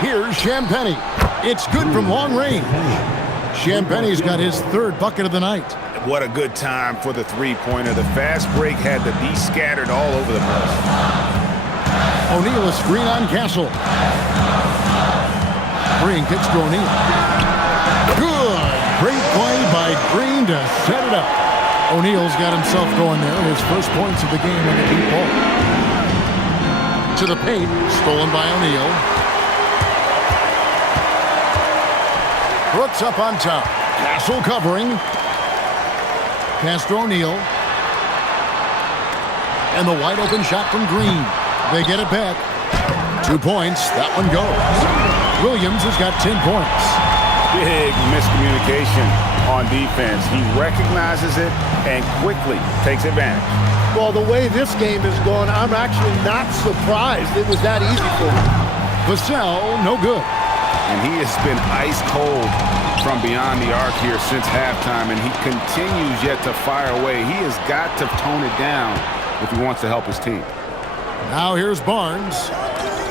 Here's Champagnie. It's good from long range. Champagnie's got his 3rd bucket of the night. What a good time for the three-pointer. The fast break had to be scattered all over the place. O'Neal a screen on Castle. Green kicks to O'Neal. Good. Great play by Green to set it up. O'Neal's got himself going there. His first points of the game in the deep ball. To the paint. Stolen by O'Neal. Brooks up on top. Castle covering. Pass to O'Neal. And the wide open shot from Green. They get it back. 2 points. That one goes. Williams has got 10 points. Big miscommunication on defense. He recognizes it and quickly takes advantage. Well, the way this game is going, I'm actually not surprised it was that easy for him. Vassell, no good. And he has been ice cold from beyond the arc here since halftime, and he continues yet to fire away. He has got to tone it down if he wants to help his team. Now here's Barnes.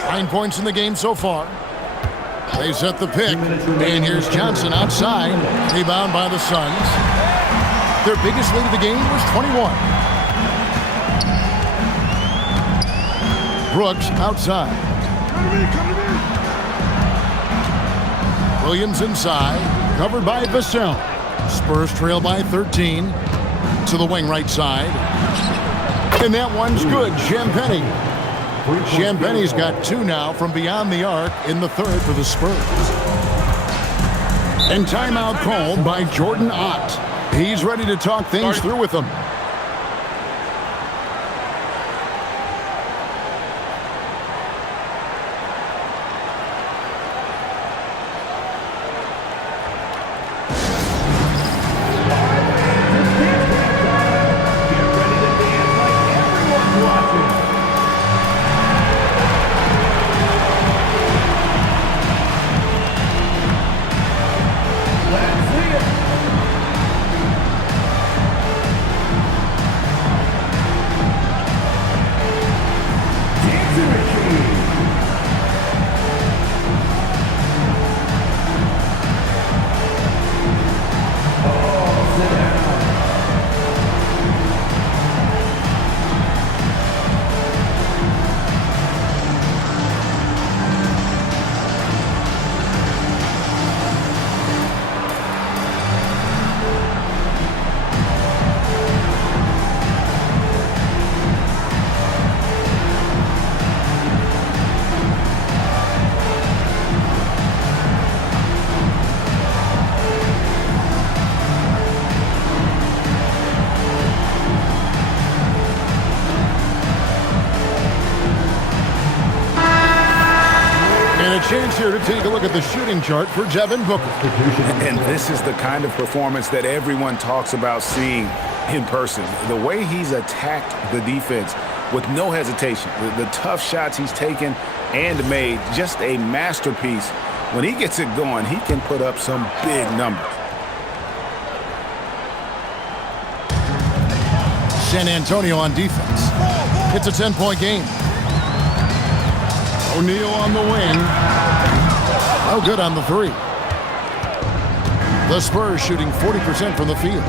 9 points in the game so far. They set the pick. And here's Johnson outside. Rebound by the Suns. Their biggest lead of the game was 21. Brooks outside. Williams inside, covered by Vassell. Spurs trail by 13. To the wing right side. And that one's good, Champagnie. Champagnie's got 2 now from beyond the arc in the 3rd for the Spurs. And timeout called by Jordan Ott. He's ready to talk things through with them. look at the shooting chart for Devin Booker. And this is the kind of performance that everyone talks about seeing in person. The way he's attacked the defense with no hesitation. The tough shots he's taken and made, just a masterpiece. When he gets it going, he can put up some big numbers. San Antonio on defense. It's a 10-point game. O'Neal on the wing. No good on the three. The Spurs shooting 40% from the field.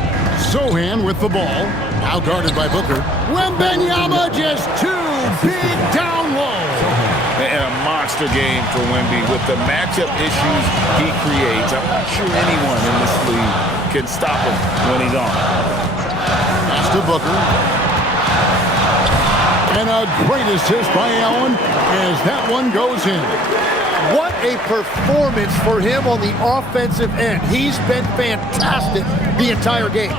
Sohan with the ball. Now guarded by Booker. Wembanyama just too big down low. And a monster game for Wemby with the matchup issues he creates. I'm not sure anyone in this league can stop him when he's on. Pass to Booker. And a great assist by Allen as that one goes in. What a performance for him on the offensive end. He's been fantastic the entire game.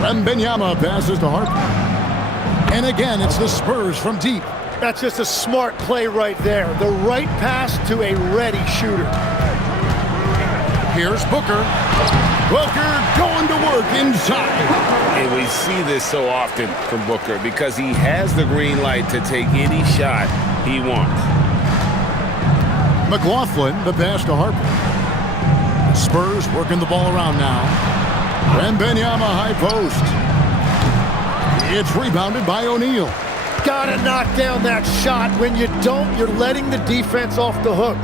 Wembanyama passes to Harper. And again, it's the Spurs from deep. That's just a smart play right there. The right pass to a ready shooter. Here's Booker. Booker going to work inside. And we see this so often from Booker because he has the green light to take any shot he wants. McLaughlin, the pass to Harper. Spurs working the ball around now. Wembanyama high post. It's rebounded by O'Neal. Gotta knock down that shot. When you don't, you're letting the defense off the hook.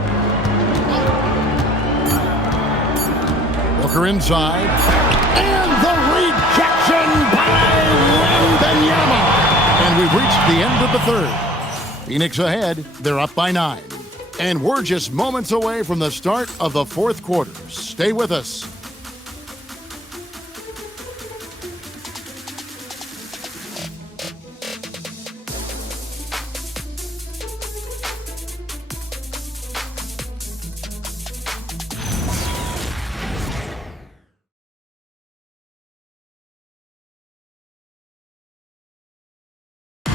Booker inside. And the rejection by Wembanyama. And we've reached the end of the third. Phoenix ahead. They're up by 9. And we're just moments away from the start of the fourth quarter. Stay with us.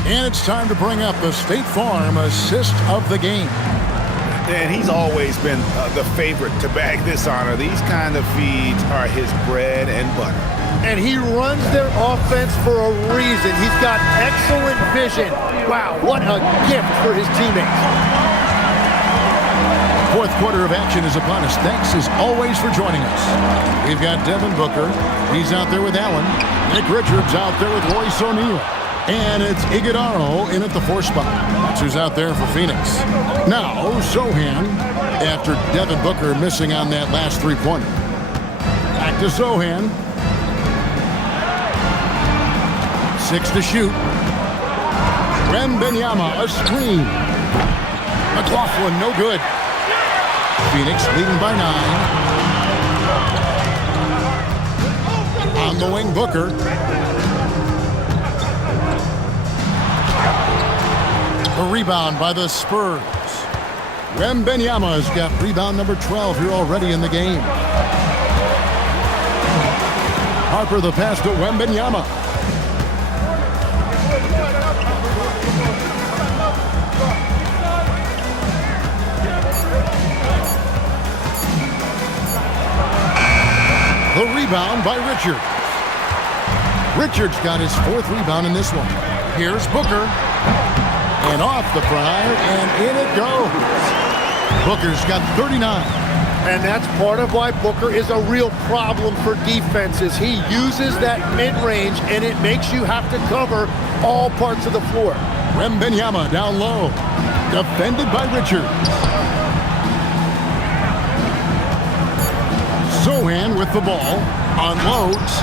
And it's time to bring up the State Farm assist of the game. And he's always been the favorite to bag this honor. These kind of feeds are his bread and butter. And he runs their offense for a reason. He's got excellent vision. Wow, what a gift for his teammates. Fourth quarter of action is upon us. Thanks as always for joining us. We've got Devin Booker. He's out there with Allen. Nick Richards out there with Royce O'Neal. And it's Iguodala in at the 4 spot. That's who's out there for Phoenix. Now, Sohan, after Devin Booker missing on that last three-pointer. Back to Sohan. 6 to shoot. Wembanyama, a screen. McLaughlin, no good. Phoenix leading by 9. On the wing, Booker. The rebound by the Spurs. Wembanyama's got rebound number 12 here already in the game. Harper the pass to Wembanyama. The rebound by Richards. Richards got his 4th rebound in this one. Here's Booker. And off the prior, and in it goes. Booker's got 39. And that's part of why Booker is a real problem for defenses. He uses that mid-range, and it makes you have to cover all parts of the floor. Wembanyama down low. Defended by Richards. Sohan with the ball. Unloads.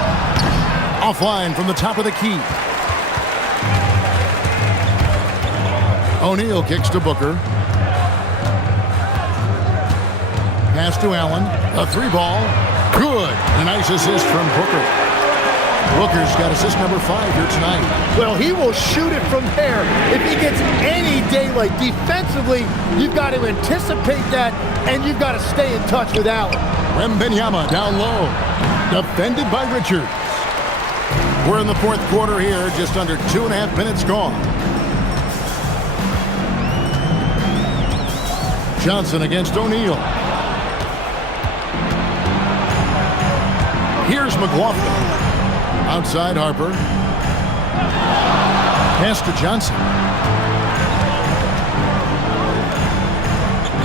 Offline from the top of the key. O'Neal kicks to Booker. Pass to Allen. A 3-ball. Good. A nice assist from Booker. Booker's got assist number 5 here tonight. Well, he will shoot it from there. If he gets any daylight defensively, you've got to anticipate that, and you've got to stay in touch with Allen. Wembanyama down low. Defended by Richards. We're in the fourth quarter here. Just under 2.5 minutes gone. Johnson against O'Neal. Here's McLaughlin. Outside Harper. Pass to Johnson.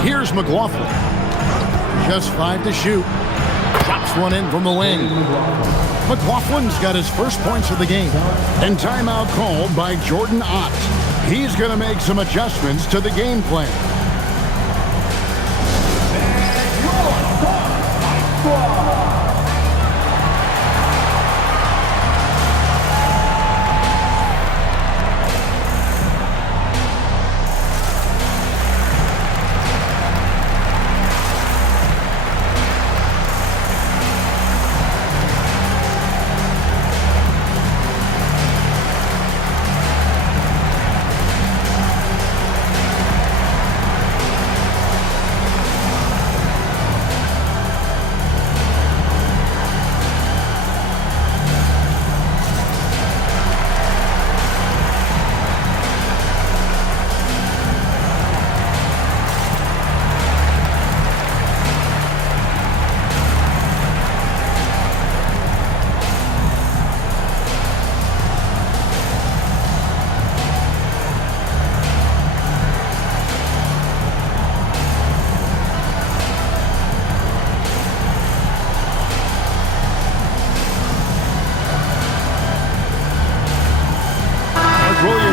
Here's McLaughlin. Just 5 to shoot. Drops one in from the wing. McLaughlin's got his first points of the game. And timeout called by Jordan Ott. He's going to make some adjustments to the game plan.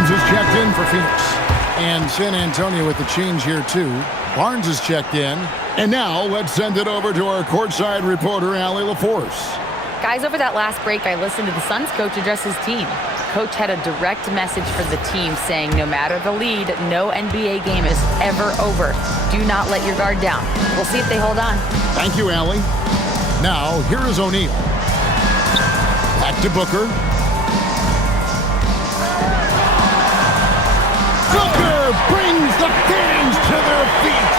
Is checked in for Phoenix. And San Antonio with the change here, too. Barnes is checked in. And now let's send it over to our courtside reporter, Allie LaForce. Guys, over that last break, I listened to the Suns coach address his team. Coach had a direct message for the team saying no matter the lead, no NBA game is ever over. Do not let your guard down. We'll see if they hold on. Thank you, Allie. Now, here is O'Neal. Back to Booker. Booker brings the fans to their feet.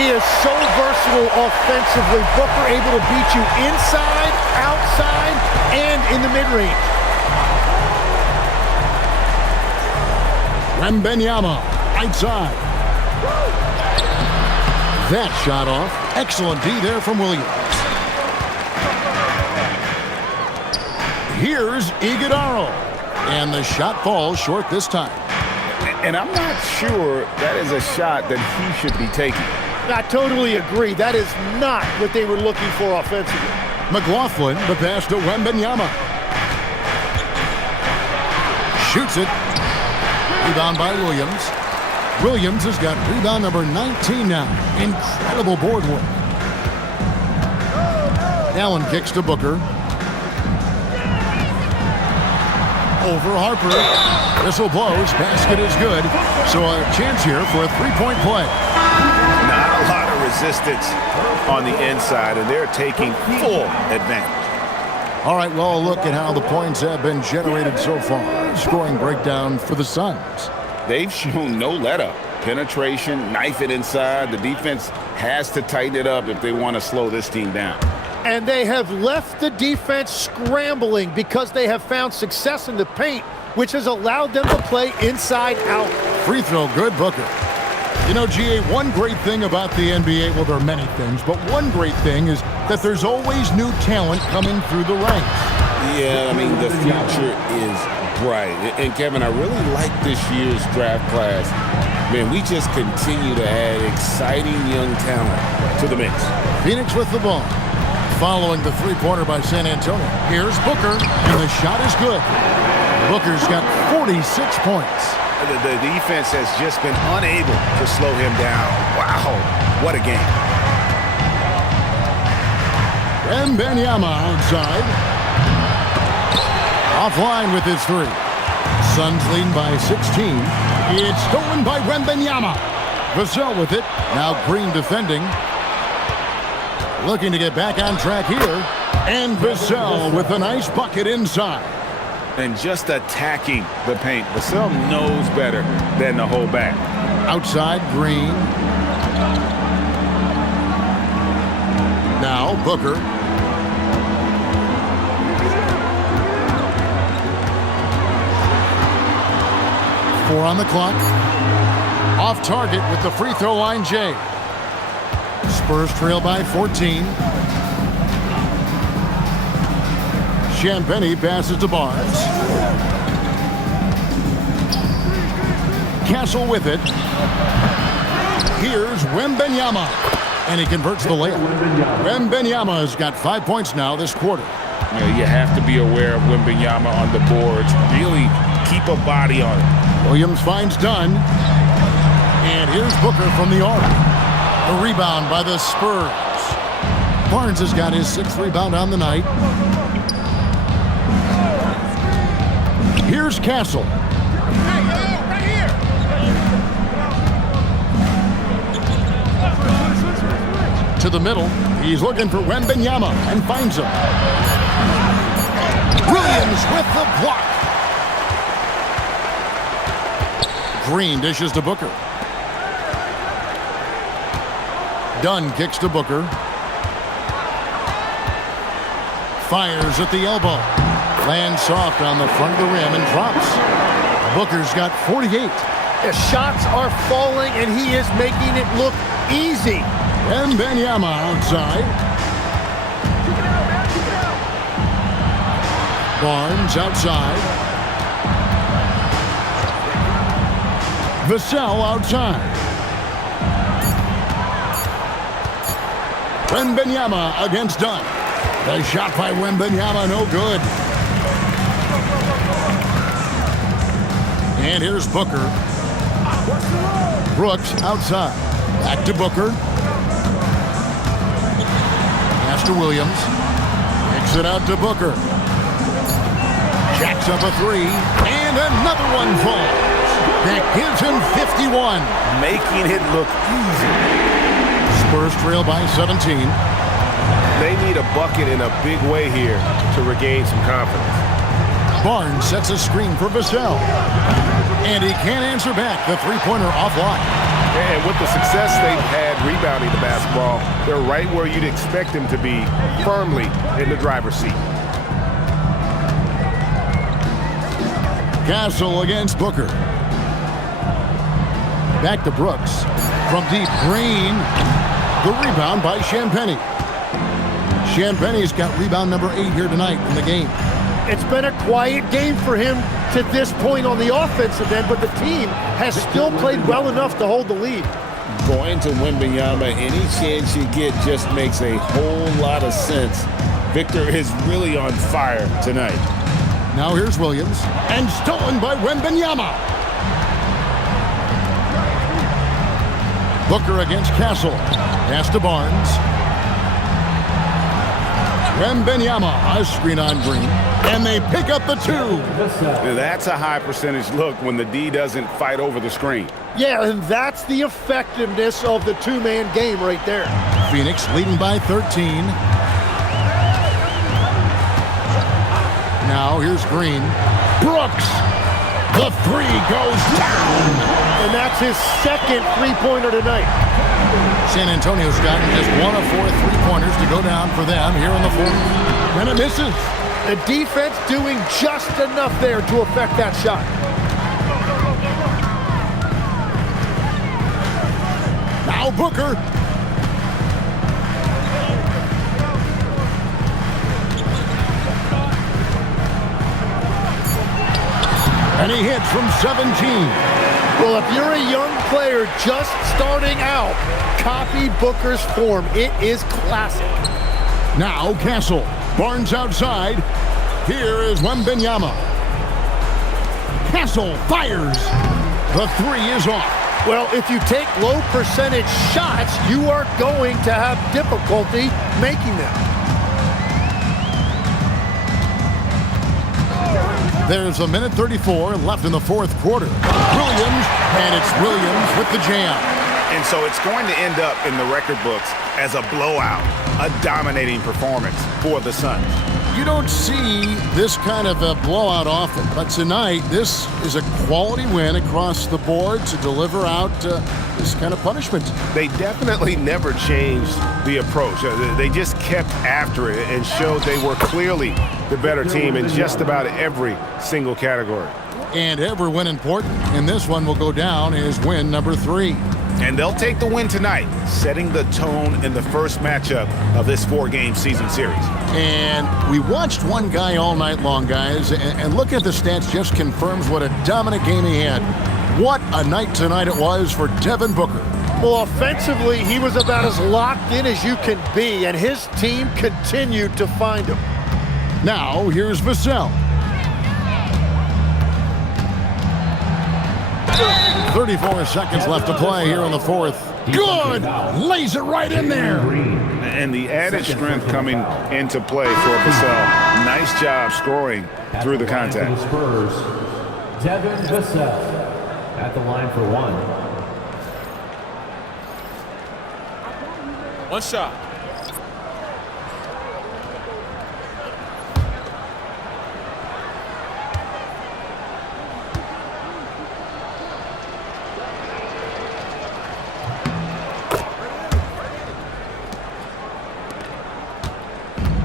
He is so versatile offensively. Booker able to beat you inside, outside, and in the mid-range. Wembanyama, right side. That shot off. Excellent D there from Williams. Here's Iguodala. And the shot falls short this time. And I'm not sure that is a shot that he should be taking. I totally agree. That is not what they were looking for offensively. McLaughlin, the pass to Wembanyama. Shoots it. Rebound by Williams. Williams has got rebound number 19 now. Incredible board work. Allen kicks to Booker. Over Harper. Whistle blows. Basket is good. So a chance here for a three-point play. Not a lot of resistance on the inside, and they're taking full advantage. All right, well, look at how the points have been generated so far. Scoring breakdown for the Suns. They've shown no let-up. Penetration, knife it inside. The defense has to tighten it up if they want to slow this team down. And they have left the defense scrambling because they have found success in the paint, which has allowed them to play inside out. Free throw, good, Booker. You know, GA, one great thing about the NBA, well, there are many things, but one great thing is that there's always new talent coming through the ranks. Yeah, I mean, the future is bright. And, Kevin, I really like this year's draft class. Man, we just continue to add exciting young talent to the mix. Phoenix with the ball. Following the three-pointer by San Antonio. Here's Booker, and the shot is good. Booker's got 46 points. The defense has just been unable to slow him down. Wow, what a game. Wembanyama outside. Offline with his three. Suns leading by 16. It's stolen by Wembanyama. Vassell with it. Now Green defending. Looking to get back on track here. And Vassell with a nice bucket inside. And just attacking the paint. Vassell knows better than to hold back. Outside, Green. Now, Booker. Four on the clock. Off target with the free throw line, Jay. Spurs trail by 14. Champagnie passes to Barnes. Castle with it. Here's Wembanyama. And he converts the layup. Wembanyama has got 5 points now this quarter. You have to be aware of Wembanyama on the boards. Really keep a body on it. Williams finds Dunn. And here's Booker from the arc. A rebound by the Spurs. Barnes has got his 6th rebound on the night. Here's Castle. Right here. To the middle. He's looking for Wembanyama and finds him. Williams with the block. Green dishes to Booker. Dunn kicks to Booker. Fires at the elbow. Lands soft on the front of the rim and drops. Booker's got 48. The shots are falling, and he is making it look easy. Wembanyama outside. Barnes outside. Vassell outside. Wembanyama against Dunn. The shot by Wembanyama, no good. And here's Booker. Brooks outside. Back to Booker. Pass to Williams. Kicks it out to Booker. Jacks up a 3. And another one falls. That gives him 51. Making it look easy. Spurs trail by 17. They need a bucket in a big way here to regain some confidence. Barnes sets a screen for Vassell. And he can't answer back. The three-pointer offline. And with the success they've had rebounding the basketball, they're right where you'd expect them to be, firmly in the driver's seat. Castle against Booker. Back to Brooks. From deep, Green. The rebound by Champagnie. Champagnie's got rebound number 8 here tonight in the game. It's been a quiet game for him to this point on the offensive end, but the team has still played well enough to hold the lead. Going to Wembanyama, any chance you get just makes a whole lot of sense. Victor is really on fire tonight. Now here's Williams. And stolen by Wembanyama. Booker against Castle. Pass to Barnes. Wembanyama, a screen on Green. And they pick up the 2. That's a high percentage look when the D doesn't fight over the screen. Yeah, and that's the effectiveness of the two-man game right there. Phoenix leading by 13. Now here's Green. Brooks. The 3 goes down. And that's his second three-pointer tonight. San Antonio's gotten just 1 of 4 three-pointers to go down for them here in the 4th. And it misses. The defense doing just enough there to affect that shot. Now Booker. And he hits from 17. Well, if you're a young player just starting out, copy Booker's form. It is classic. Now Castle. Barnes outside. Here is Wembanyama. Castle fires. The 3 is off. Well, if you take low percentage shots, you are going to have difficulty making them. There's 1:34 left in the 4th quarter. Williams, and it's Williams with the jam. And so it's going to end up in the record books as a blowout, a dominating performance for the Suns. You don't see this kind of a blowout often, but tonight this is a quality win across the board to deliver out this kind of punishment. They definitely never changed the approach. They just kept after it and showed they were clearly the better team in just about every single category. And every win important, and this one will go down as win number 3. And they'll take the win tonight, setting the tone in the first matchup of this 4-game season series. And we watched one guy all night long, guys, and looking at the stats just confirms what a dominant game he had. What a night tonight it was for Devin Booker. Well, offensively, he was about as locked in as you can be, and his team continued to find him. Now, here's Vassell. 34 seconds left to play here in the fourth. Good! Lays it right in there. And the added strength coming into play for Vassell. Nice job scoring through the contact. Spurs, Devin Vassell at the line for one. One shot.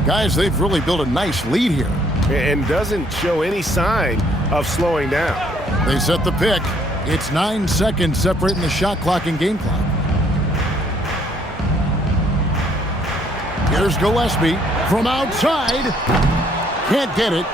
Guys, they've really built a nice lead here. And doesn't show any sign of slowing down. They set the pick. It's 9 seconds separating the shot clock and game clock. Here's Gillespie from outside. Can't get it.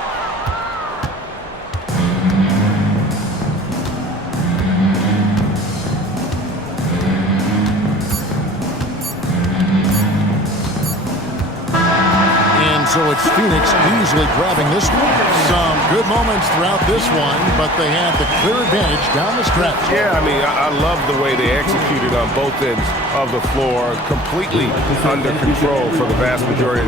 So it's Phoenix easily grabbing this one. Some good moments throughout this one, but they had the clear advantage down the stretch. Yeah, I mean, I love the way they executed on both ends of the floor, completely under control for the vast majority of the